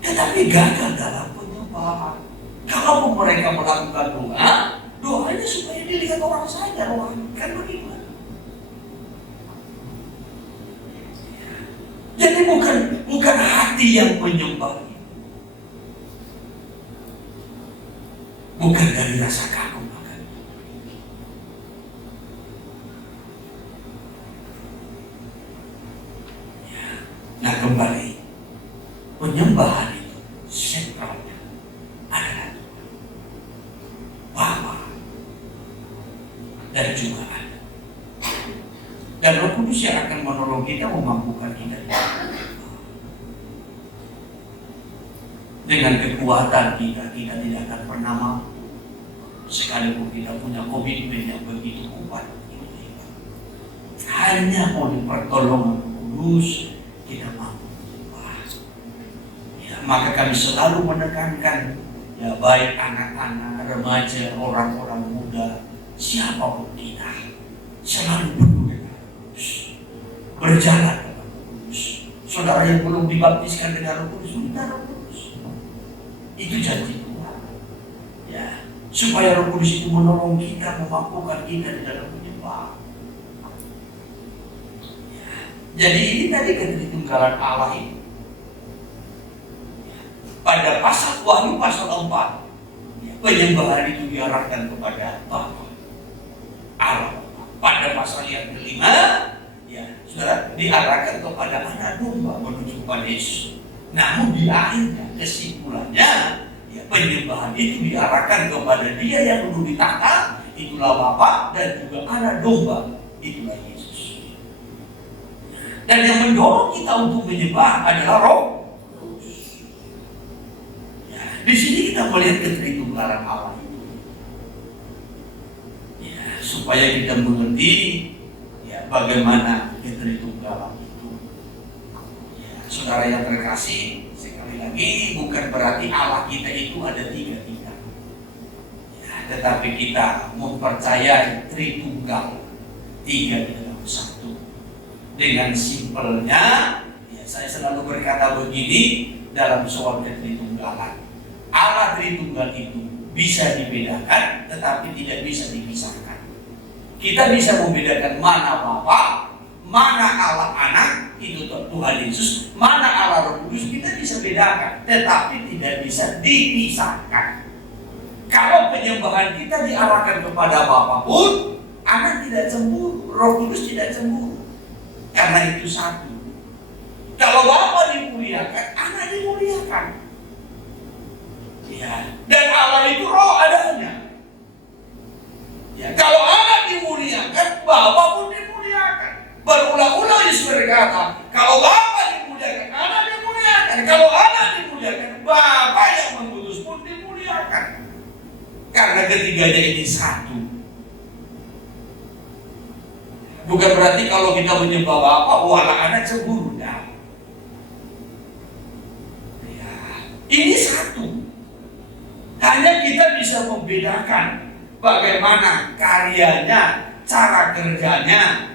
Tetapi gagal dalam penyembahan. Kalau mereka melakukan doa, doanya supaya dilihat orang saja, rohani. Kan begitu. Jadi bukan hati yang menyembah. Bukan dari rasa kagum, bahkan. Ya. Nah kembali, penyembahan itu sentralnya adalah Bapa dan juga Anak. Dan Roh Kudus yang akan menolong kita, memampukan kita. Dengan kekuatan kita tidak akan pernah mampu. Sekalipun kita punya komitmen yang begitu kuat, hanya oleh pertolongan Kudus kita mampu. Ya, maka kami selalu menekankan, ya, baik anak-anak, remaja, orang-orang muda, siapapun kita, selalu penuh dengan Roh Kudus, berjalan dengan Roh Kudus. Saudara yang belum dibaptiskan dengan Roh Kudus, minta Roh Kudus. Itu janji Tuhan, ya, supaya Roh Kudus itu menolong kita, memampukan kita di dalam menyembah. Ya, jadi ini tadi ketritunggalan Allah ini. Pada pasal Wahyu pasal 4, penyembahan itu diarahkan kepada Bapa Allah. Pada pasal yang kelima, ya, saudara, diarahkan kepada anak domba menuju kepada Yesus. Namun di akhirnya, kesimpulannya, ya, penyembahan itu diarahkan kepada Dia yang duduk di tahta, itulah Bapa, dan juga anak domba, itulah Yesus. Dan yang mendorong kita untuk menyembah adalah Roh. Di sini kita melihat ketritunggalan Allah itu, ya, supaya kita mengerti, ya, bagaimana ketritunggalan itu. Ya, saudara yang terkasih, sekali lagi bukan berarti Allah kita itu ada tiga-tiga, ya, tetapi kita mempercayai Tritunggal, tiga di dalam satu. Dengan simpelnya, ya, saya selalu berkata begini dalam soal ketritunggalan. Allah Tritunggal itu bisa dibedakan, tetapi tidak bisa dipisahkan. Kita bisa membedakan mana Bapa, mana Allah Anak, itu Tuhan Yesus, mana Allah Roh Kudus, kita bisa bedakan, tetapi tidak bisa dipisahkan. Kalau penyembahan kita diarahkan kepada Bapa pun, Anak tidak cemburu, Roh Kudus tidak cemburu, karena itu satu. Kalau Bapa dimuliakan, Anak dimuliakan. Ya, dan Allah itu roh adanya. Ya, kalau Anak dimuliakan, Bapa pun dimuliakan. Berulang-ulang Yesus berkata, kalau Bapa dimuliakan, Anak dimuliakan. Kalau Anak dimuliakan, Bapa yang mengutus pun dimuliakan. Karena ketiganya ini satu. Bukan berarti kalau kita menyembah Bapa, wala Anak cemburu. Nah, ya, ini satu. Hanya kita bisa membedakan bagaimana karyanya, cara kerjanya,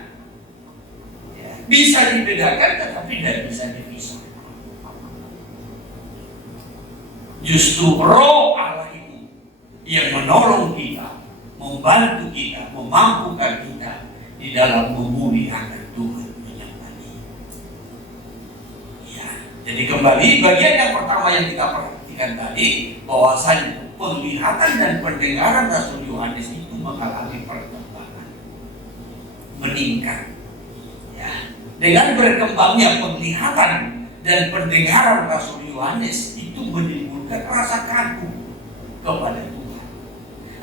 ya, bisa dibedakan tetapi tidak bisa dipisahkan. Justru Roh Allah itu yang menolong kita, membantu kita, memampukan kita di dalam memuliakan Tuhan menyembah. Ya, jadi kembali bagian yang pertama yang kita perhatikan tadi, bahwasanya penglihatan dan pendengaran Rasul Yohanes itu mengalami perkembangan, meningkat. Ya, dengan berkembangnya penglihatan dan pendengaran Rasul Yohanes itu menimbulkan rasa kagum kepada Tuhan.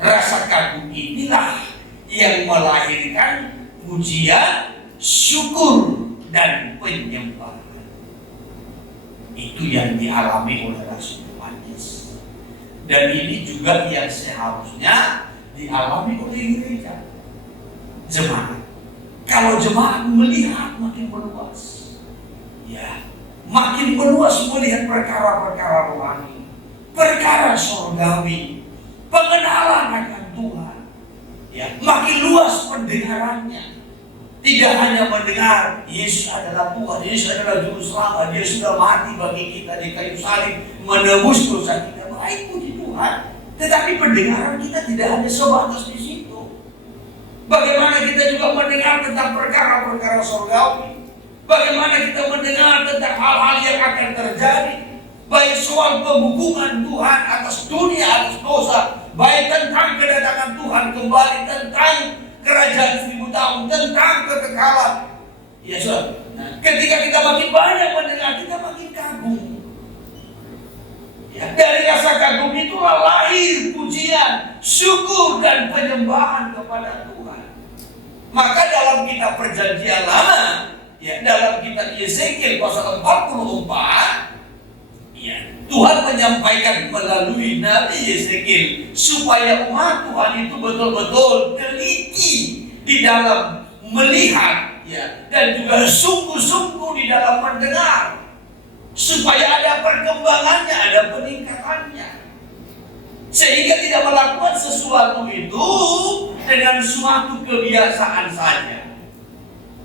Rasa kagum inilah yang melahirkan pujian, syukur, dan penyembahan. Itu yang dialami oleh Rasul Yohanes. Dan ini juga yang seharusnya dialami oleh gereja, jemaat. Kalau jemaat melihat makin meluas, ya, makin meluas melihat perkara-perkara rohani, perkara surgawi, pengenalan akan Tuhan, ya, makin luas pendengarannya. Tidak hanya mendengar Yesus adalah Tuhan, Yesus adalah Juru Selamat, Dia sudah mati bagi kita di kayu salib, menebus dosa kita. Baik, puji Tuhan. Tetapi pendengaran kita tidak hanya sebatas di situ. Bagaimana kita juga mendengar tentang perkara-perkara surgawi? Bagaimana kita mendengar tentang hal-hal yang akan terjadi? Baik soal penghukuman Tuhan atas dunia, atas dosa, baik tentang kedatangan Tuhan kembali, tentang kerajaan 1000 tahun, tentang kekekalan. Ya, saudara. Nah, ketika kita makin banyak mendengar, kita makin kagum. Ya, dari rasa kagum itulah lahir pujian, syukur, dan penyembahan kepada Tuhan. Maka dalam kitab Perjanjian Lama, ya, dalam kitab Yeskiel pasal 44, ya, Tuhan menyampaikan melalui Nabi Yeskiel supaya umat Tuhan itu betul-betul teliti di dalam melihat, ya, dan juga sungguh-sungguh di dalam mendengar. supaya ada perkembangannya, ada peningkatannya. Sehingga tidak melakukan sesuatu itu dengan suatu kebiasaan saja.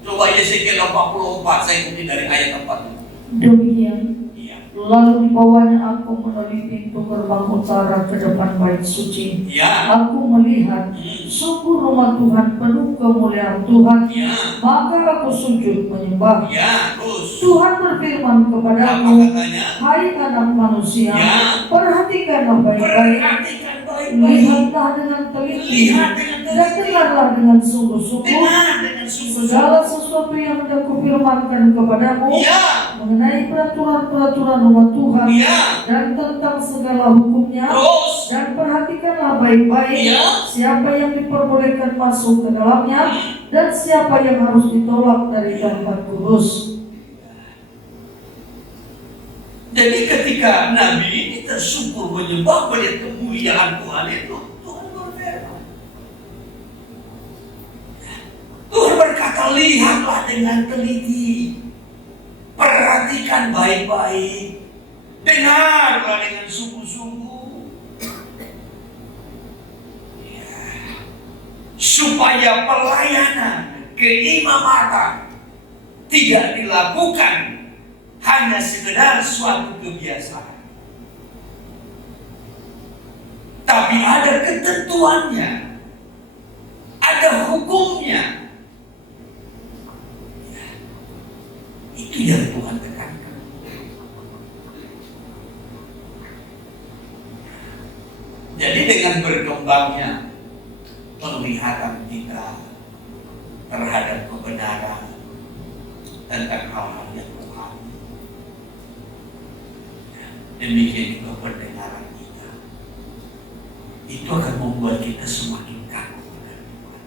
Coba Yeskiel 44, saya ikuti dari ayat 4. Demikian, Iya. lalu dibawanya aku melalui pintu gerbang utara ke depan bait suci. Iya. Aku melihat sungguh rumah Tuhan penuh kemuliaan Tuhan. Iya. Maka aku sujud menyembah. Iya, terus. Tuhan berfirman Apa kepadaku, katanya? hai anak manusia, Ya. perhatikanlah baik-baik, Perhatikan baik-baik. lihatlah dengan teliti, Lihat dengan dan teliti. dengarlah dengan sungguh-sungguh Dengar dengan sungguh-sungguh. segala sesuatu yang hendak kufirmankan kepadamu Iya. mengenai peraturan-peraturan rumah Tuhan Iya. dan tentang segala hukumnya. Terus. Dan perhatikanlah baik-baik Iya. siapa yang diperbolehkan masuk ke dalamnya dan siapa yang harus ditolak dari tempat kudus. Jadi ketika Nabi ini tersyukur menyembah melihat kemuliaan Tuhan itu, Tuhan berfirman. Tuhan berkata, lihatlah dengan teliti, perhatikan baik-baik, dengarlah dengan sungguh-sungguh, ya, supaya pelayanan keimamatan tidak dilakukan hanya sekedar suatu kebiasaan, tapi ada ketentuannya, ada hukumnya. Ya, itu yang Tuhan tekankan. Jadi dengan berkembangnya penglihatan kita terhadap kebenaran tentang hal-hal yang rohani, demikian juga pendengaran kita, itu akan membuat kita semakin takut pada Tuhan.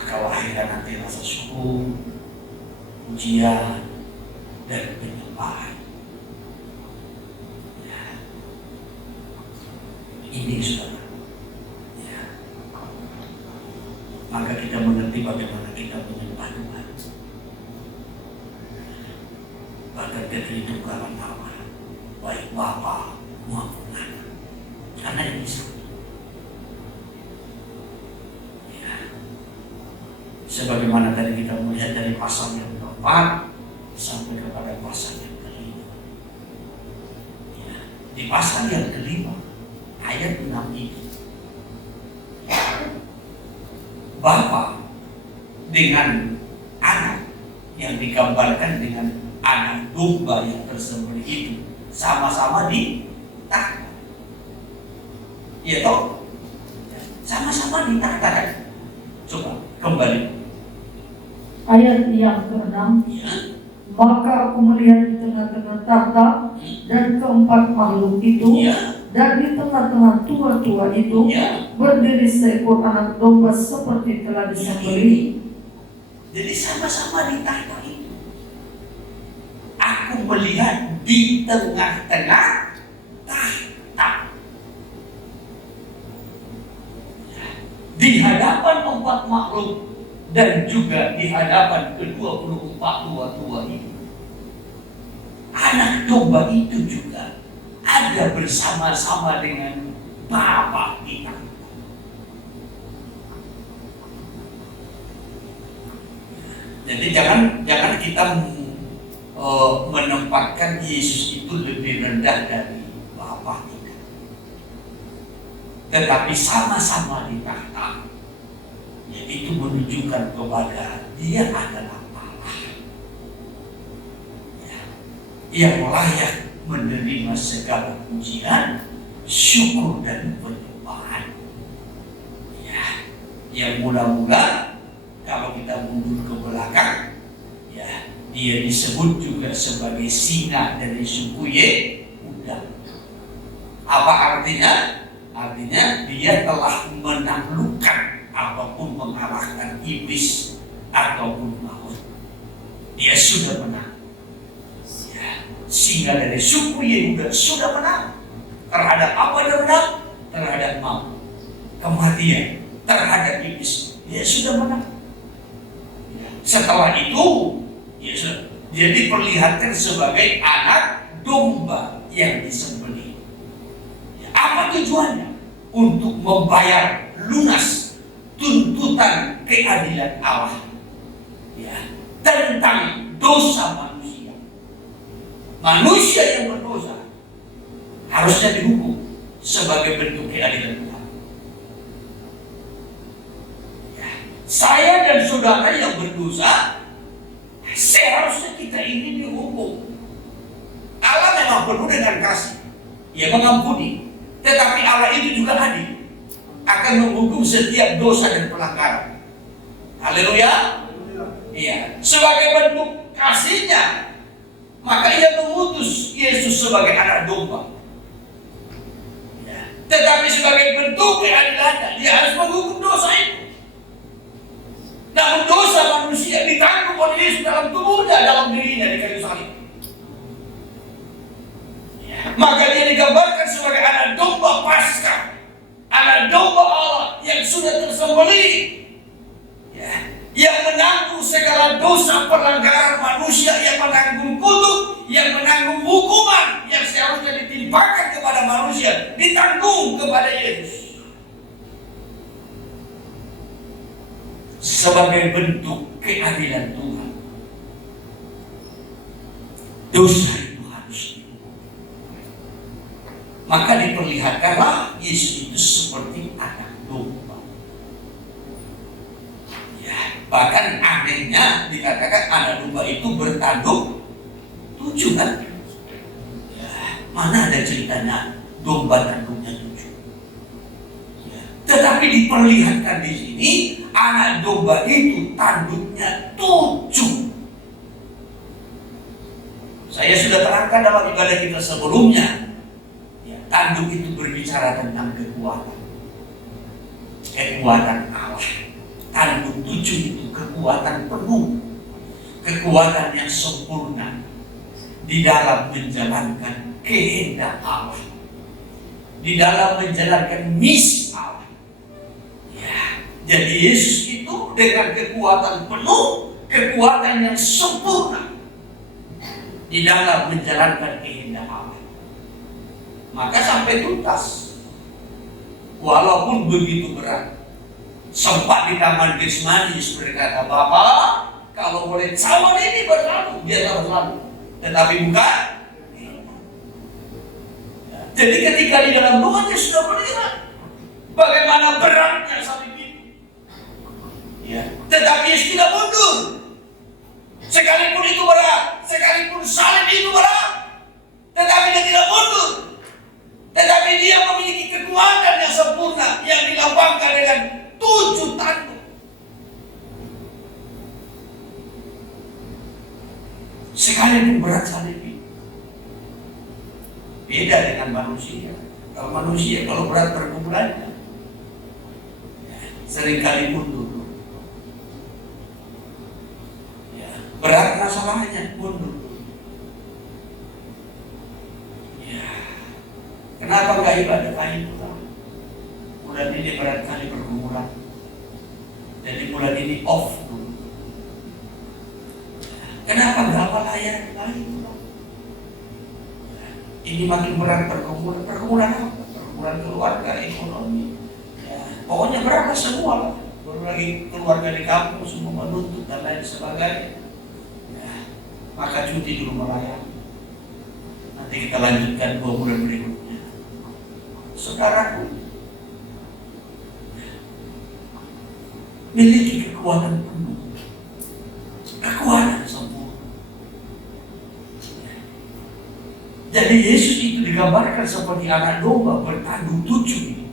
Maka lahirlah nanti rasa syukur, pujian, dan penyembahan. Ya. Ini saudara. Ya. Maka kita mengerti bagaimana kita menyembah Tuhan. Bahkan ketidaktukaran Allah, baik Bapa maupun Anak, karena ini satu. Ya. Sebagaimana tadi kita melihat dari pasal yang keempat sampai kepada pasal yang kelima. Ya. Di pasal yang kelima ayat 6 ini, Bapa dengan Anak yang digambarkan dengan anak domba yang tersembelih itu sama-sama ditahta. Iya toh? Sama-sama ditahta kan? Coba kembali. Ayat yang ke-6, Ya. maka aku melihat di tengah-tengah tahta dan keempat makhluk itu, Ya. dan di tengah-tengah tua-tua itu Ya. berdiri seekor anak domba seperti telah disembelih. Jadi sama-sama ditahta itu. Aku melihat di tengah-tengah tahta. Di hadapan empat makhluk dan juga di hadapan ke-24 tua-tua itu, anak domba itu juga ada bersama-sama dengan Bapa di tahta. Jadi jangan kita menempatkan Yesus itu lebih rendah dari Bapa kita, tetapi sama-sama di tahta. Itu menunjukkan kepada Dia adalah Allah, ya, yang layak menerima segala pujian, syukur dan penyembahan. Ya, yang mula-mula kalau kita mundur ke belakang, ya, Dia disebut juga sebagai singa dari suku Yehuda. Apa artinya? Artinya Dia telah menaklukkan apapun mengalahkan iblis ataupun maut. Dia sudah menang. Ya, singa dari suku Yehuda sudah menang. Terhadap apa dia menang? Terhadap maut, kematian, terhadap iblis. Dia sudah menang. Ya. Setelah itu, Yesus. Dia diperlihatkan sebagai anak domba yang disembelih. Apa tujuannya? Untuk membayar lunas tuntutan keadilan Allah tentang dosa manusia. Manusia yang berdosa harusnya dihukum sebagai bentuk keadilan Tuhan. Saya dan saudara yang berdosa, seharusnya kita ini dihukum. Allah memang penuh dengan kasih, Ia mengampuni, tetapi Allah ini juga adil, akan menghukum setiap dosa dan pelanggaran. Haleluya. Iya, sebagai bentuk kasihnya, maka Ia mengutus Yesus sebagai anak domba. Tetapi sebagai bentuk keadilannya, Dia harus menghukum dosa itu. Namun dosa manusia ditanggung oleh Yesus dalam tubuhnya, dalam dirinya di kayu salib. Maka Dia digambarkan sebagai anak domba Paskah, anak domba Allah yang sudah tersembelih, yang menanggung segala dosa pelanggaran manusia, yang menanggung kutuk, yang menanggung hukuman yang seharusnya ditimpakan kepada manusia, ditanggung kepada Yesus. Sebagai bentuk keadilan Tuhan, dosa itu harus dihukum. Maka diperlihatkanlah Yesus itu seperti anak domba. Bahkan anehnya dikatakan anak domba itu bertanduk 7 kan? Mana ada ceritanya domba tanduknya 7? Tetapi diperlihatkan di sini anak domba itu tanduknya 7. Saya sudah terangkan dalam ibadah kita sebelumnya. Tanduk itu berbicara tentang kekuatan Allah. Tanduk 7 itu kekuatan penuh, kekuatan yang sempurna di dalam menjalankan kehendak Allah, di dalam menjalankan misi Allah. Jadi Yesus itu dengan kekuatan penuh, kekuatan yang sempurna di dalam menjalankan kehendak Allah. Maka sampai tuntas, walaupun begitu berat. Sempat di Taman Getsemani berkata, Bapa, kalau boleh cawan ini berlalu, biarlah berlalu. Tetapi bukan. Jadi ketika di dalam doa dia sudah melihat bagaimana beratnya salib itu. Tetapi Yesus tidak mundur. Sekalipun itu berat, sekalipun salib itu berat, tetapi dia tidak mundur. Tetapi dia memiliki kekuatan yang sempurna yang dilambangkan dengan 7 tanduk. Sekalipun berat salib itu. Beda dengan manusia. Kalau manusia, kalau berat pergumulannya, seringkali mundur. Berat masalahnya, mundur. Kenapa nggak ibadah kain pulang? Bulan ini berat kali pergumulan. Jadi bulan ini off dulu. Kenapa nggak apa layan kain pulang? Ini makin berat pergumulan. Pergumulan apa? Pergumulan keluarga, ekonomi. Pokoknya berat semua lah. Baru lagi keluarga di kampung semua menuntut dan lain sebagainya. Maka cuti dulu melayani. Nanti kita lanjutkan 2 bulan berikutnya. Saudaraku, miliki kekuatan penuh, kekuatan sempurna. Jadi Yesus itu digambarkan seperti anak domba bertanduk 7.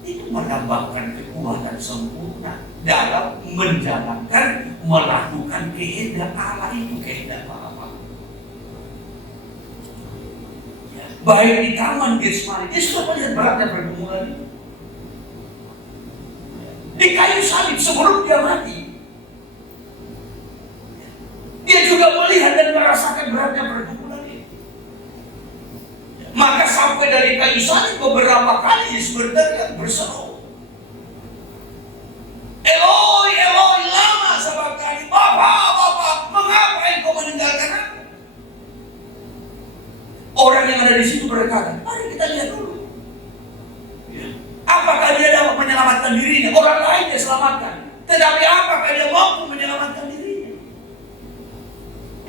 Itu melambangkan kekuatan sempurna dalam menjalankan, melakukan kehendak Allah itu, kehendak Allah. Baik di Taman Getsemani, dia sudah melihat beratnya pergumulan itu. Di kayu salib sebelum dia mati, dia juga melihat dan merasakan beratnya pergumulan itu. Maka sampai dari kayu salib beberapa kali Yesus berteriak, berseru, Eloi, Eloi, lama sabachthani, Bapa, Bapa, mengapa engkau yang ada di situ berkata, mari kita lihat dulu. Ya. Apakah dia dapat menyelamatkan dirinya? Orang lain dia selamatkan. Tetapi apakah dia mampu menyelamatkan dirinya?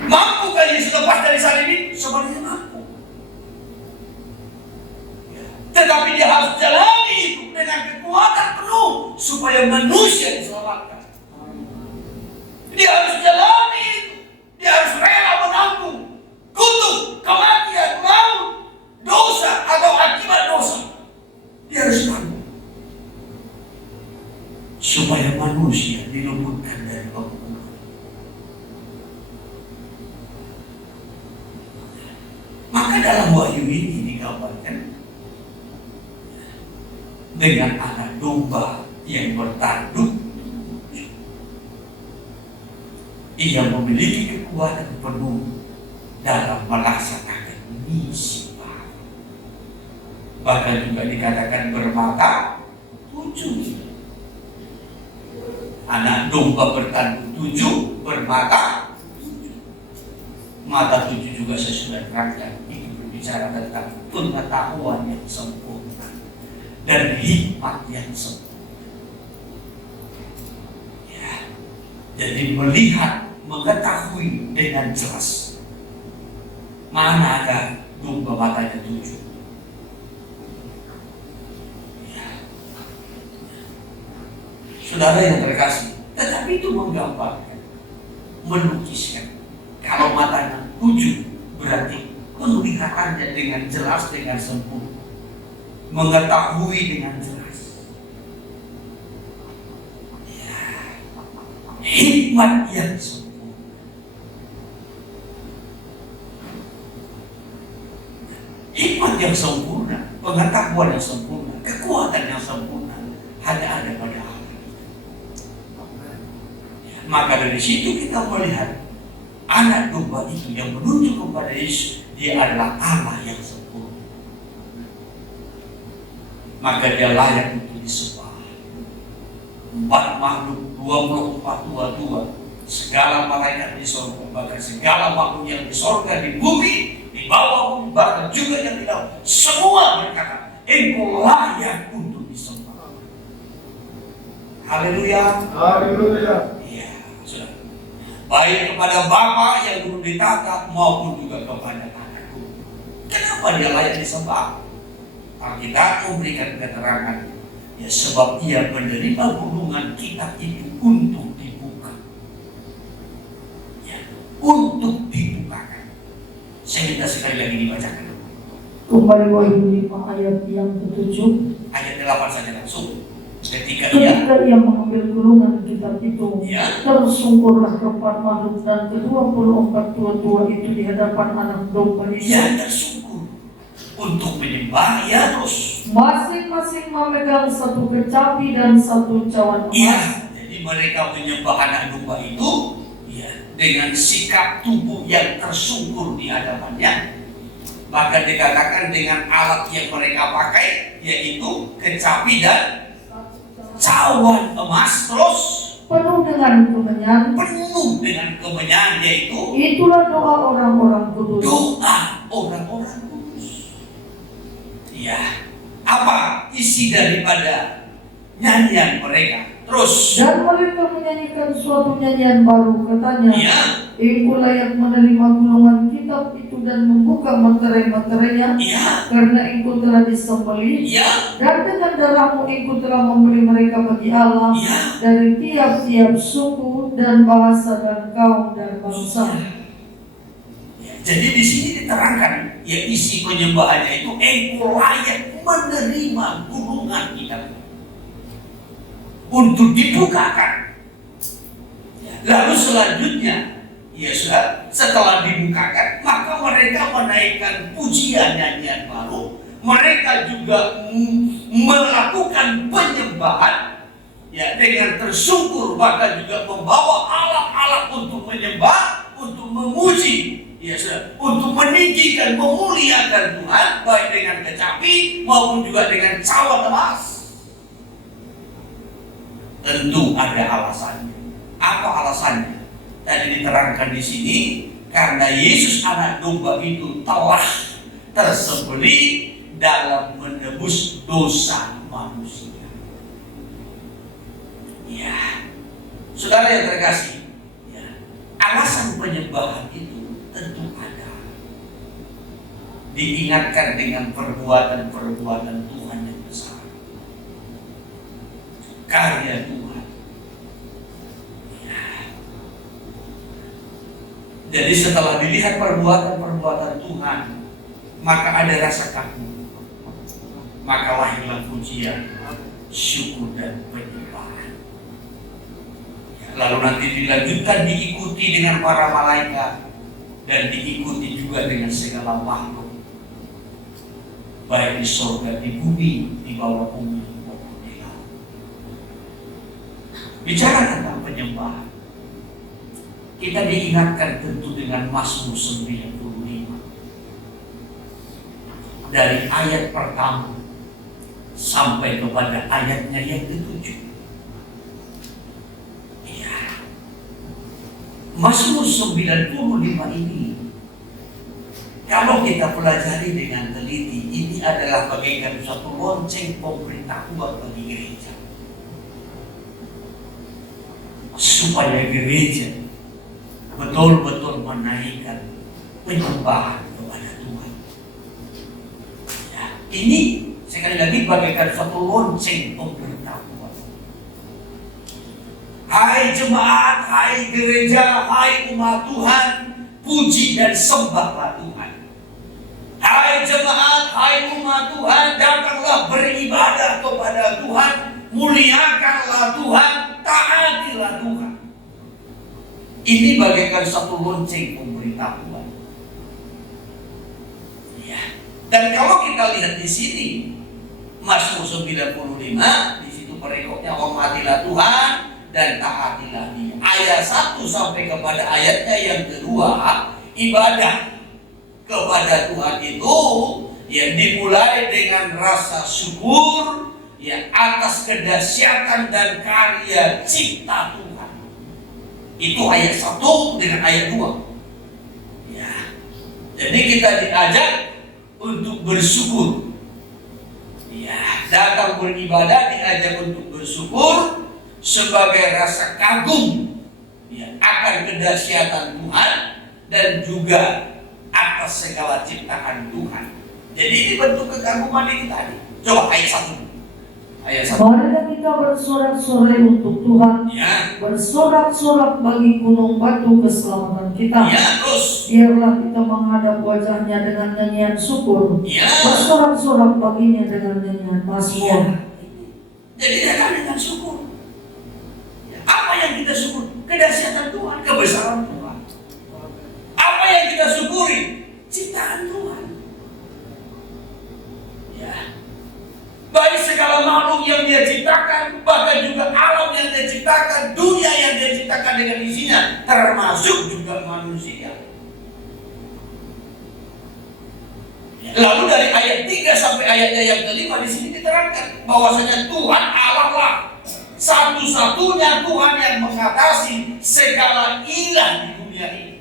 Mampukah Yesus lepas dari salib ini? Sebenarnya mampu. Ya. Tetapi dia harus jalani itu dengan kekuatan penuh supaya manusia diselamatkan. Dia harus jalani itu. Dia harus rela menanggung kutuk, kematian, maut, dosa atau akibat dosa. Dia harus tanggung supaya manusia diluputkan dari hukuman. Maka dalam Wahyu ini digambarkan dengan anak domba yang bertanduk. Ia memiliki kekuatan penuh dalam melaksanakan misi Bapa. Bahkan juga dikatakan bermata 7. Anak domba bertanduk 7, bermata 7. Mata 7 juga sesuai terangkan. Ini berbicara tentang pengetahuan yang sempurna dan hikmat yang sempurna. Ya. Jadi melihat, mengetahui dengan jelas mana ada domba matanya 7. Ya. Saudara yang terkasih, tetapi itu menggambarkan, melukiskan. Kalau matanya 7 berarti penglihatannya dengan jelas, dengan sempurna, mengetahui dengan jelas. Ya. Hikmat yang sempurna. Hikmat yang sempurna, pengetahuan yang sempurna, kekuatan yang sempurna hanya ada pada Allah. Maka dari situ kita melihat anak domba itu yang menunjuk kepada Yesus, dia adalah Allah yang sempurna. Maka dia layak untuk disembah. 4 makhluk 24 segala malaikat di sorga, bahkan segala makhluk yang di sorga, di bumi, di bawah bumi, bahkan juga yang di laut, semua berkata, Engkau layak untuk disembah. Haleluya. Haleluya. Iya, sudah. Baik kepada Bapa yang belum ditata maupun juga kepada Anakku. Kenapa dia layak disembah? Alkitab memberikan keterangan, ya sebab ia menerima gulungan kita itu untuk dibuka. Ya, untuk dibukakan. Saya minta sekali lagi dibacakan. Kembali Wahyu 5 ayat yang ke-7. Ayat 8 saja langsung. Ketika ia mengambil gulungan kitab itu, ya, tersungkurlah keempat makhluk dan ke-24 tua-tua itu di hadapan anak domba itu. ia tersungkur untuk menyembah, ya terus. Masing-masing memegang satu kecapi dan satu cawan emas. Iya, jadi mereka menyembah anak domba itu, ya, dengan sikap tubuh yang tersungkur di hadapannya. Bahkan dikatakan dengan alat yang mereka pakai, yaitu kecapi dan cawan emas, terus penuh dengan kemenyan. Yaitu Itulah doa orang-orang kudus. doa orang-orang kudus. Ya, apa isi daripada nyanyian mereka? Terus Dan mereka menyanyikan suatu nyanyian baru, katanya, ya, Engkau layak menerima gulungan kitab itu dan membuka materai-materainya, ya, karena Engkau telah disembelih, ya, dan dengan darahmu Engkau telah membeli mereka bagi Allah ya. dari tiap-tiap suku dan bahasa dan kaum dan bangsa. Ya, jadi di sini diterangkan, ya isi penyembahannya itu engkau layak menerima gulungan kitab untuk dibukakan. Ya, lalu selanjutnya, ya sudah, setelah dibukakan, maka mereka menaikkan pujian nyanyian baru. Mereka juga melakukan penyembahan, ya, dengan tersungkur, bahkan juga membawa alat-alat untuk menyembah, untuk memuji, ya sudah, untuk meninggikan, memuliakan Tuhan, baik dengan kecapi maupun juga dengan cawan emas. Tentu ada alasannya. Apa alasannya? Tadi diterangkan di sini, karena Yesus anak domba itu telah tersembelih dalam menebus dosa manusia. Ya, saudara yang terkasih, ya, alasan penyembahan itu tentu ada. Diingatkan dengan perbuatan-perbuatan Tuhan yang besar, karya Tuhan. Ya. Jadi setelah dilihat perbuatan-perbuatan Tuhan, maka ada rasa kagum, maka lahirlah pujian, syukur dan penyembahan. Ya, lalu nanti dilanjutkan diikuti dengan para malaikat dan diikuti juga dengan segala makhluk, baik di surga, di bumi, di bawah bumi, maupun di laut. Bicara tentang penyembahan, kita diingatkan tentu dengan Mazmur 95. Dari ayat pertama sampai kepada ayatnya yang ke-7. Ya. Mazmur 95 ini, kalau kita pelajari dengan teliti, ini adalah bagaikan suatu lonceng pemberitahuan bagi gereja, supaya gereja betul-betul menaikkan penyembahan kepada Tuhan. Ya, ini sekali lagi bagaikan suatu lonceng pemberitahuan. Hai jemaat, hai gereja, hai umat Tuhan, puji dan sembahlah Tuhan. Hai jemaat, hai umat Tuhan, datanglah beribadah kepada Tuhan, muliakanlah Tuhan, taatilah Tuhan. Ini bagaikan satu lonceng pemberitahuan. Ya. Dan kalau kita lihat di sini, Mazmur 95, di situ perikopnya hormatilah Tuhan dan taatilah Dia. Ayat 1 sampai kepada ayatnya yang kedua, ibadah kepada Tuhan itu yang dimulai dengan rasa syukur ya atas kedahsyatan dan karya cipta Tuhan. Itu ayat 1 dengan ayat 2. Ya. Jadi kita diajak untuk bersyukur. Ya, datang beribadah diajak untuk bersyukur sebagai rasa kagum ya, akan kedahsyatan Tuhan dan juga atas segala ciptaan Tuhan. Jadi ini bentuk kekaguman ini tadi. Coba ayat 1. Ayat 1. Marilah kita bersorak-sorai untuk Tuhan, Ya. bersorak-sorak bagi gunung batu keselamatan kita. Ya, terus. Biarlah kita menghadap wajahnya dengan nyanyian syukur, Ya. bersorak-sorak baginya dengan nyanyian mazmur. Ya. Jadi datang dengan syukur. Ya. Apa yang kita syukur? Kedahsyatan Tuhan, kebesaran Tuhan. Apa yang kita syukuri? Ciptaan Tuhan. Ya. Baik segala makhluk yang Dia ciptakan, bahkan juga alam yang Dia ciptakan, dunia yang Dia ciptakan dengan isinya, termasuk juga manusia. Lalu dari ayat 3 sampai ayatnya yang kelima di sini diterangkan bahwasanya Tuhan Allah lah satu-satunya Tuhan yang mengatasi segala ilah di dunia ini.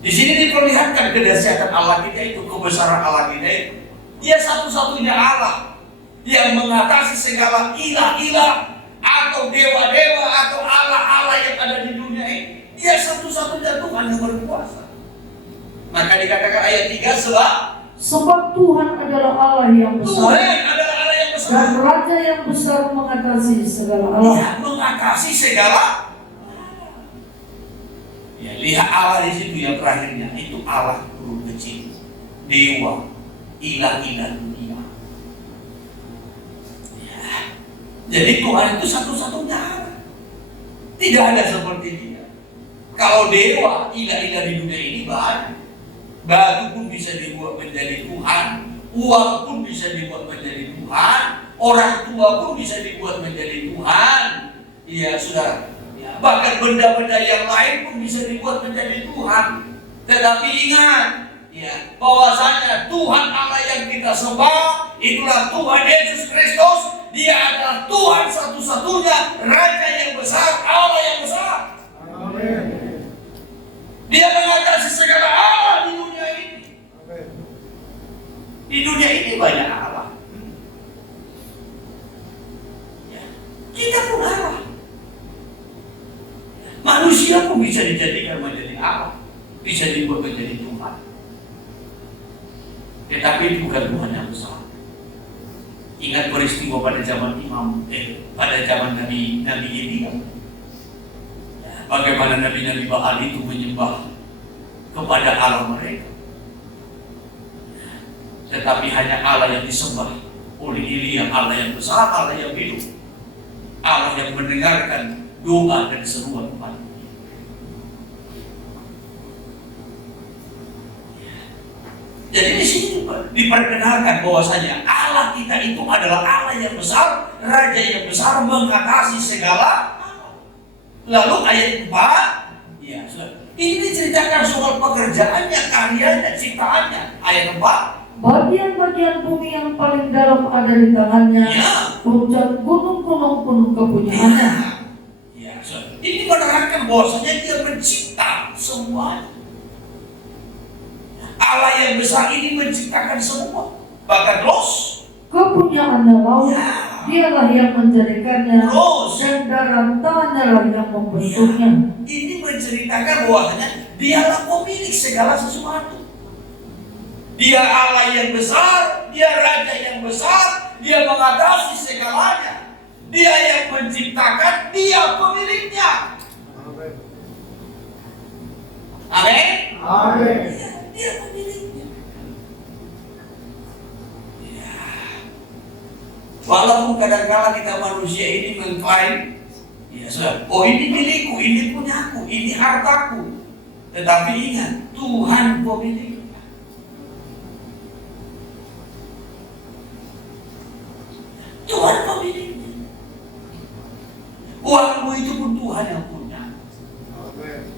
Di sini diperlihatkan kedahsyatan Allah kita itu, kebesaran Allah kita itu. Dia satu-satunya Allah yang mengatasi segala ilah-ilah atau dewa-dewa atau Allah-Allah yang ada di dunia ini. Dia satu-satunya Tuhan yang berkuasa. Maka dikatakan ayat 3, sebab Tuhan adalah Allah yang besar. Tuhan adalah Allah yang besar. Dan Raja yang besar mengatasi segala Allah. Dia mengatasi segala. Ya, lihat Allah di situ yang terakhirnya itu Allah turun kecil, dewa, ilah-ilah dunia. Ya. Jadi Tuhan itu satu-satunya Allah. Tidak ada seperti Dia. Kalau dewa, ilah-ilah di dunia ini banyak. Batu pun bisa dibuat menjadi Tuhan, uang pun bisa dibuat menjadi Tuhan, orang tua pun bisa dibuat menjadi Tuhan. Iya, saudara. Bahkan benda-benda yang lain pun bisa dibuat menjadi Tuhan. Tetapi ingat, ya, bahwasanya Tuhan Allah yang kita sembah itulah Tuhan Yesus Kristus. Dia adalah Tuhan satu-satunya, Raja yang besar, Allah yang besar. Amin. Dia mengatakan Di dunia ini banyak Allah. Ya. Kita pun Allah. Manusia pun bisa dijadikan menjadi Allah, bisa dibuat menjadi Tuhan. Tetapi itu bukan Tuhan yang besar. Ingat peristiwa pada zaman pada zaman Nabi Elia. Bagaimana Nabi Baal itu menyembah kepada Allah mereka. Tetapi hanya Allah yang disembah oleh Elia, Allah yang besar, Allah yang hidup, Allah yang mendengarkan doa dan seruan umat. Jadi di sini diperkenalkan bahwasanya Allah kita itu adalah Allah yang besar, Raja yang besar, mengatasi segala. Lalu ayat 4, ya, ini diceritakan soal pekerjaannya, karyanya, ciptaannya. Ayat 4. Bagian-bagian bumi yang paling dalam ada di tangannya, Ya. puncak gunung-gunung pun kepunyaannya. Ya, ini menerangkan bahwasanya Dia mencipta semua. Allah yang besar ini menciptakan semua, bahkan los. Kepunyaannya laut, Ya. Dialah yang menjadikannya, Los. dan dalam tangannya lah yang membentuknya. Ini menceritakan bahwasanya Dialah pemilik segala sesuatu. Dia Allah yang besar, Dia Raja yang besar, Dia mengatasi segalanya. Dia yang menciptakan, Dia pemiliknya. Amin. Amin. Dia pemiliknya. Ya. Walaupun kadang-kala kita manusia ini mengklaim, ya sudah, oh ini milikku, ini punyaku, ini hartaku. Tetapi ingat, Tuhan pemiliknya. Tuhan pemiliknya. Uangmu itu pun Tuhan yang punya.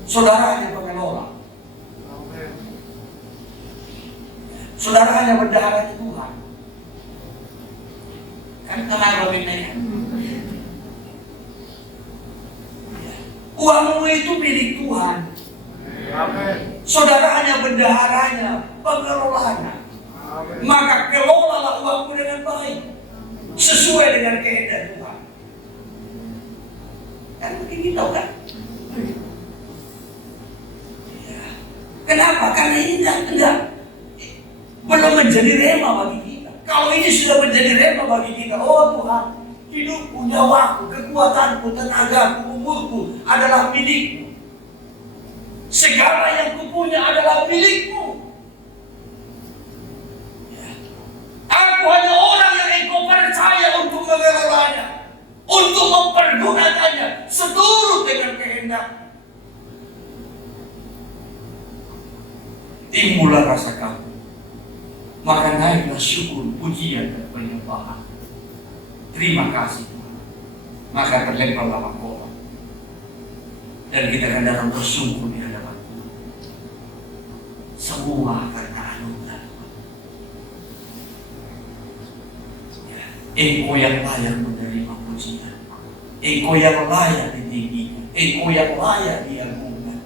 Saudara hanya pengelola. Saudara hanya bendahara Tuhan. Kan kenapa bedanya? Uangmu itu milik Tuhan. Saudara hanya bendaharanya, pengelolanya. Maka kelolalah uangmu dengan baik, sesuai dengan kehendak Tuhan. Kan begitu kan? Ya. Kenapa? Karena ini enggak belum menjadi rema bagi kita. Kalau ini sudah menjadi rema bagi kita, oh Tuhan, hidupku, nyawaku, kekuatanku, tenagaku, umurku adalah milikmu. Segala yang kupunya adalah milikmu. Ya. Aku hanya orang yang engkau percaya untuk mengelolanya, untuk mempergunakannya seturut dengan kehendak. Timbullah rasa kamu, maka naiklah syukur, pujian dan penyembahan. Terima kasih Tuhan. Maka terlemparlah mahkota, dan kita akan datang bersungguh di hadapan Tuhan. Semua karena anugerah Tuhan. Ya. Engkau yang layak menerima pujian, Engkau yang layak ditinggikan, Engkau yang layak diagungkan,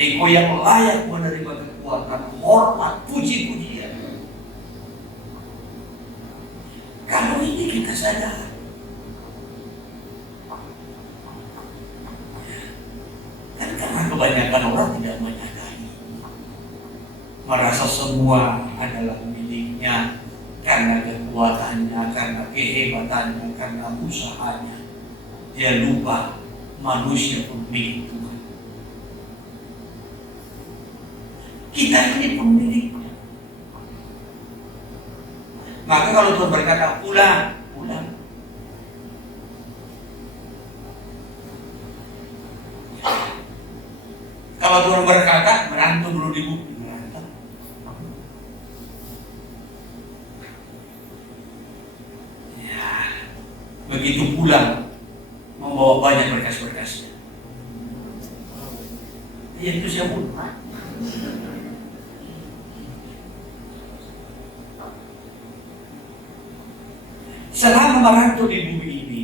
Engkau yang layak menerima kekuatan, hormat, puji-pujian. Kalau ini kita sadar, kan karena kebanyakan orang tidak menyadari, merasa semua adalah miliknya karena kekuatannya, karena kehebatannya, karena usahanya. Dia lupa manusia pun milik Tuhan. Kita ini pemiliknya. Maka kalau Tuhan berkata pulang, pulang. Kalau Tuhan berkata berantem dulu di bumi, berantem. Ya, begitu pulang membawa banyak berkas-berkasnya. Ya itu siapa? Selama merantau di bumi ini,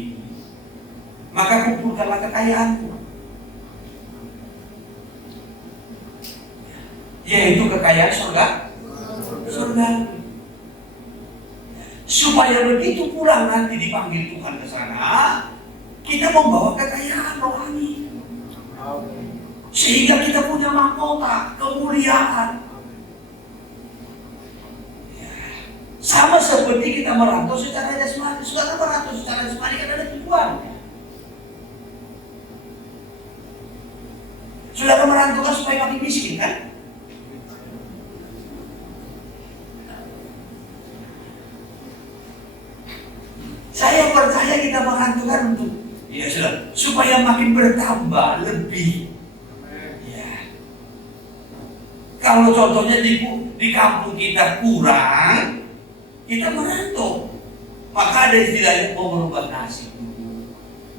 maka kumpulkanlah kekayaanmu, yaitu kekayaan surga. Supaya begitu pulang nanti dipanggil Tuhan ke sana, kita membawa kekayaan rohani. Sehingga kita punya mahkota, kemuliaan. Ya. Sama seperti kita merantau secara jasmani. Saudara merantau secara jasmani kan ada tujuan. Saudara merantau kan supaya makin miskin kan? Saya percaya kita merantau kan untuk supaya makin bertambah lebih. Kalau contohnya di kampung kita kurang, kita merantau. Maka ada istilahnya mau merubah nasib,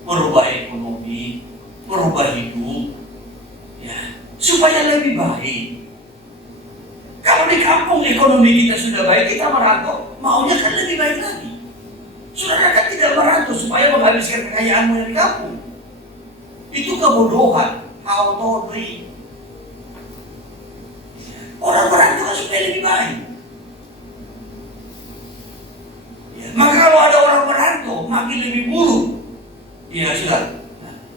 merubah ekonomi, merubah hidup, ya, supaya lebih baik. Kalau di kampung ekonomi kita sudah baik, kita merantau, maunya kan lebih baik lagi. Saudara kan tidak merantau supaya menghabiskan kekayaanmu yang di kampung. Itu kebodohan, autonomi. Orang merantau supaya lebih baik. Ya, maka kalau ada orang merantau makin lebih buruk, ya sudah.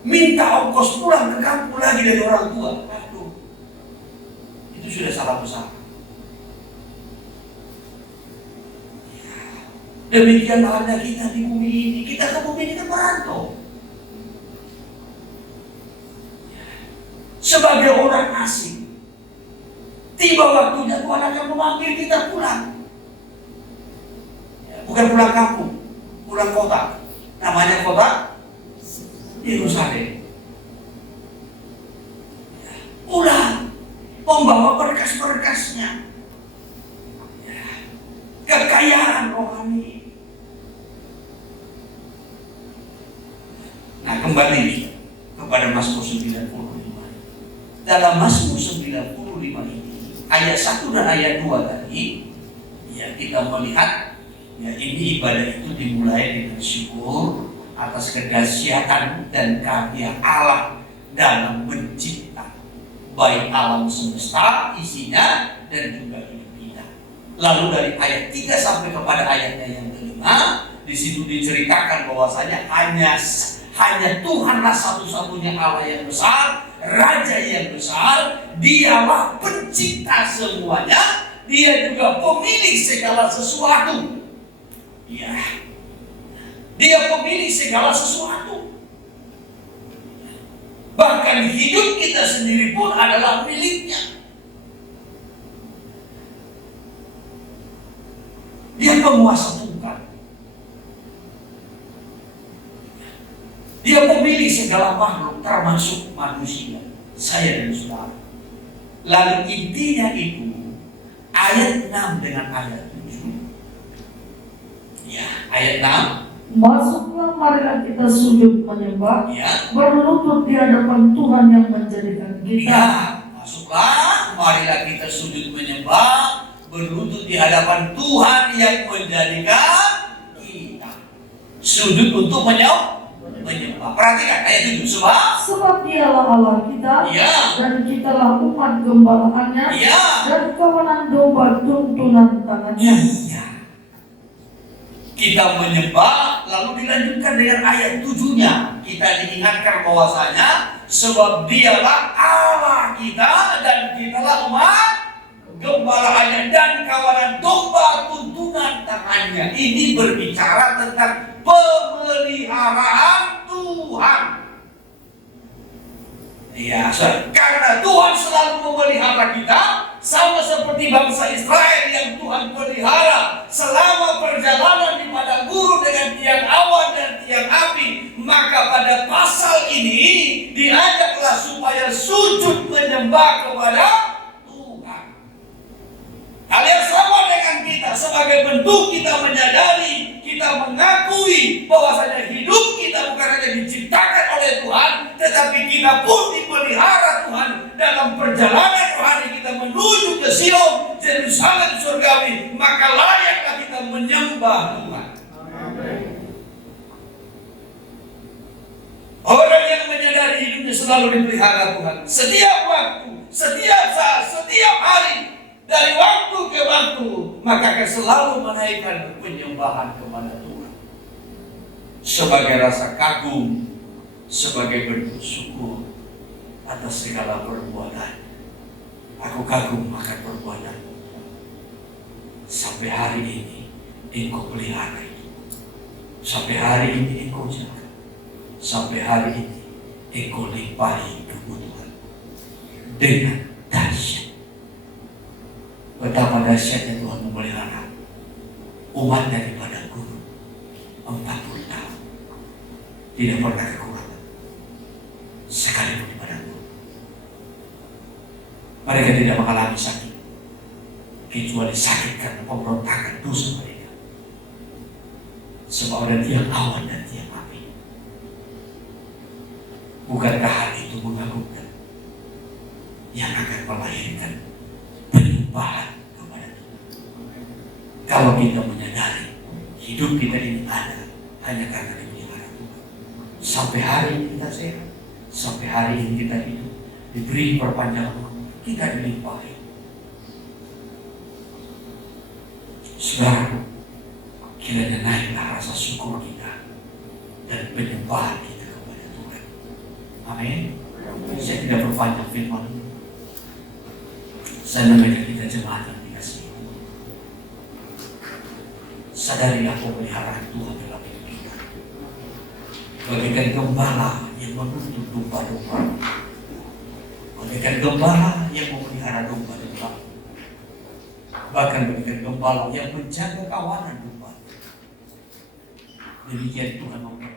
Minta ongkos pulang ke kampung lagi dari orang tua. Aduh, itu sudah salah besar. Ya, demikian halnya kita di bumi ini. Kita ke bumi ini kan merantau. Ya, sebagai orang asing. Tiba waktunya Tuhan akan memanggil kita pulang. Ya, bukan pulang kampung, pulang kota. Namanya kota Yerusalem. Ya, pulang, membawa berkas-berkasnya. Ya, kekayaan rohani. Nah, kembali kepada Mazmur 95. Dalam Mazmur 95 ini, ayat 1 dan ayat 2 tadi, ya kita melihat, ya ini ibadah itu dimulai dengan syukur atas kedahsyatan dan karya Allah dalam mencipta, baik alam semesta, isinya, dan juga hidup kita. Lalu dari ayat 3 sampai kepada ayatnya yang kelima, di situ diceritakan bahwasanya hanya Tuhanlah satu-satunya Allah yang besar, Raja yang besar, Dialah pencipta semuanya, Dia juga pemilik segala sesuatu. Ya, Dia pemilik segala sesuatu. Bahkan hidup kita sendiri pun adalah miliknya. Dia penguasa tunggal. Dia pemilik segala makhluk termasuk manusia, saya dan saudara. Lalu intinya itu ayat 6 dengan ayat 7. Ya, ayat 6. Masuklah, marilah kita sujud menyembah, Ya. berlutut di hadapan Tuhan yang menjadikan kita. Ya, masuklah, marilah kita sujud menyembah, berlutut di hadapan Tuhan yang menjadikan kita. Sujud untuk menyembah. Perhatikan ayat 7. Sebab Dialah Allah kita, ya, dan kitalah umat gembalaannya, ya, dan kawanan domba tuntunan tangannya. Ya. Kita menyembah, lalu dilanjutkan dengan ayat 7-nya. Kita diingatkan bahwasanya sebab Dialah Allah kita dan kitalah umat gembalaannya dan kawanan domba tuntunan tangannya. Ini berbicara tentang pemeliharaan Tuhan. Ya, karena Tuhan selalu memelihara kita, sama seperti bangsa Israel yang Tuhan pelihara selama perjalanan di padang gurun dengan tiang awan dan tiang api. Maka pada pasal ini diajaklah supaya sujud menyembah kepada Tuhan. Hal yang sama dengan kita, sebagai bentuk kita menyadari, kita mengakui bahwasanya hidup kita bukan hanya diciptakan oleh Tuhan, tetapi kita pun dipelihara Tuhan dalam perjalanan rohani kita menuju ke Sion, Yerusalem surgawi. Maka layaklah kita menyembah Tuhan. Orang yang menyadari hidupnya selalu dipelihara Tuhan, setiap waktu, setiap saat, setiap hari. Dari waktu ke waktu, maka akan selalu menaikkan penyembahan kepada Tuhan. Sebagai rasa kagum, sebagai bentuk syukur atas segala perbuatan. Aku kagum akan perbuatanmu. Sampai hari ini Engkau pelihara itu. Sampai hari ini Engkau jaga. Sampai hari ini Engkau limpahi kebutuhan dengan dahsyat. Betapa dahsyatnya Tuhan memelihara umat daripada gunung 40 tahun. Tidak pernah kekurangan sekalipun di padang gurun. Mereka tidak mengalami sakit kecuali sakit karena pemberontakan dosa mereka. Sebab ada tiang awan dan tiang api. Bukankah hal itu mengagumkan yang akan melahirkan penyembahan kepada Tuhan? Kalau kita menyadari hidup kita ini ada hanya karena dipelihara Tuhan. Sampai hari ini kita sehat, sampai hari ini kita hidup, diberi perpanjangan umur, kita dilimpahi. Saudara, kiranya naiklah rasa syukur kita dan penyembahan kita kepada Tuhan. Amin. Saya tidak berpanjang firman ini. Saya mengajak kita jemaat yang dikasihi. Sadarilah pemeliharaan Tuhan dalam hidup kita. Bagaikan gembala yang menuntut domba-domba. Bagaikan gembala yang memelihara domba-domba. Bahkan bagaikan gembala yang menjaga kawanan domba. Demikian Tuhan memperhatikan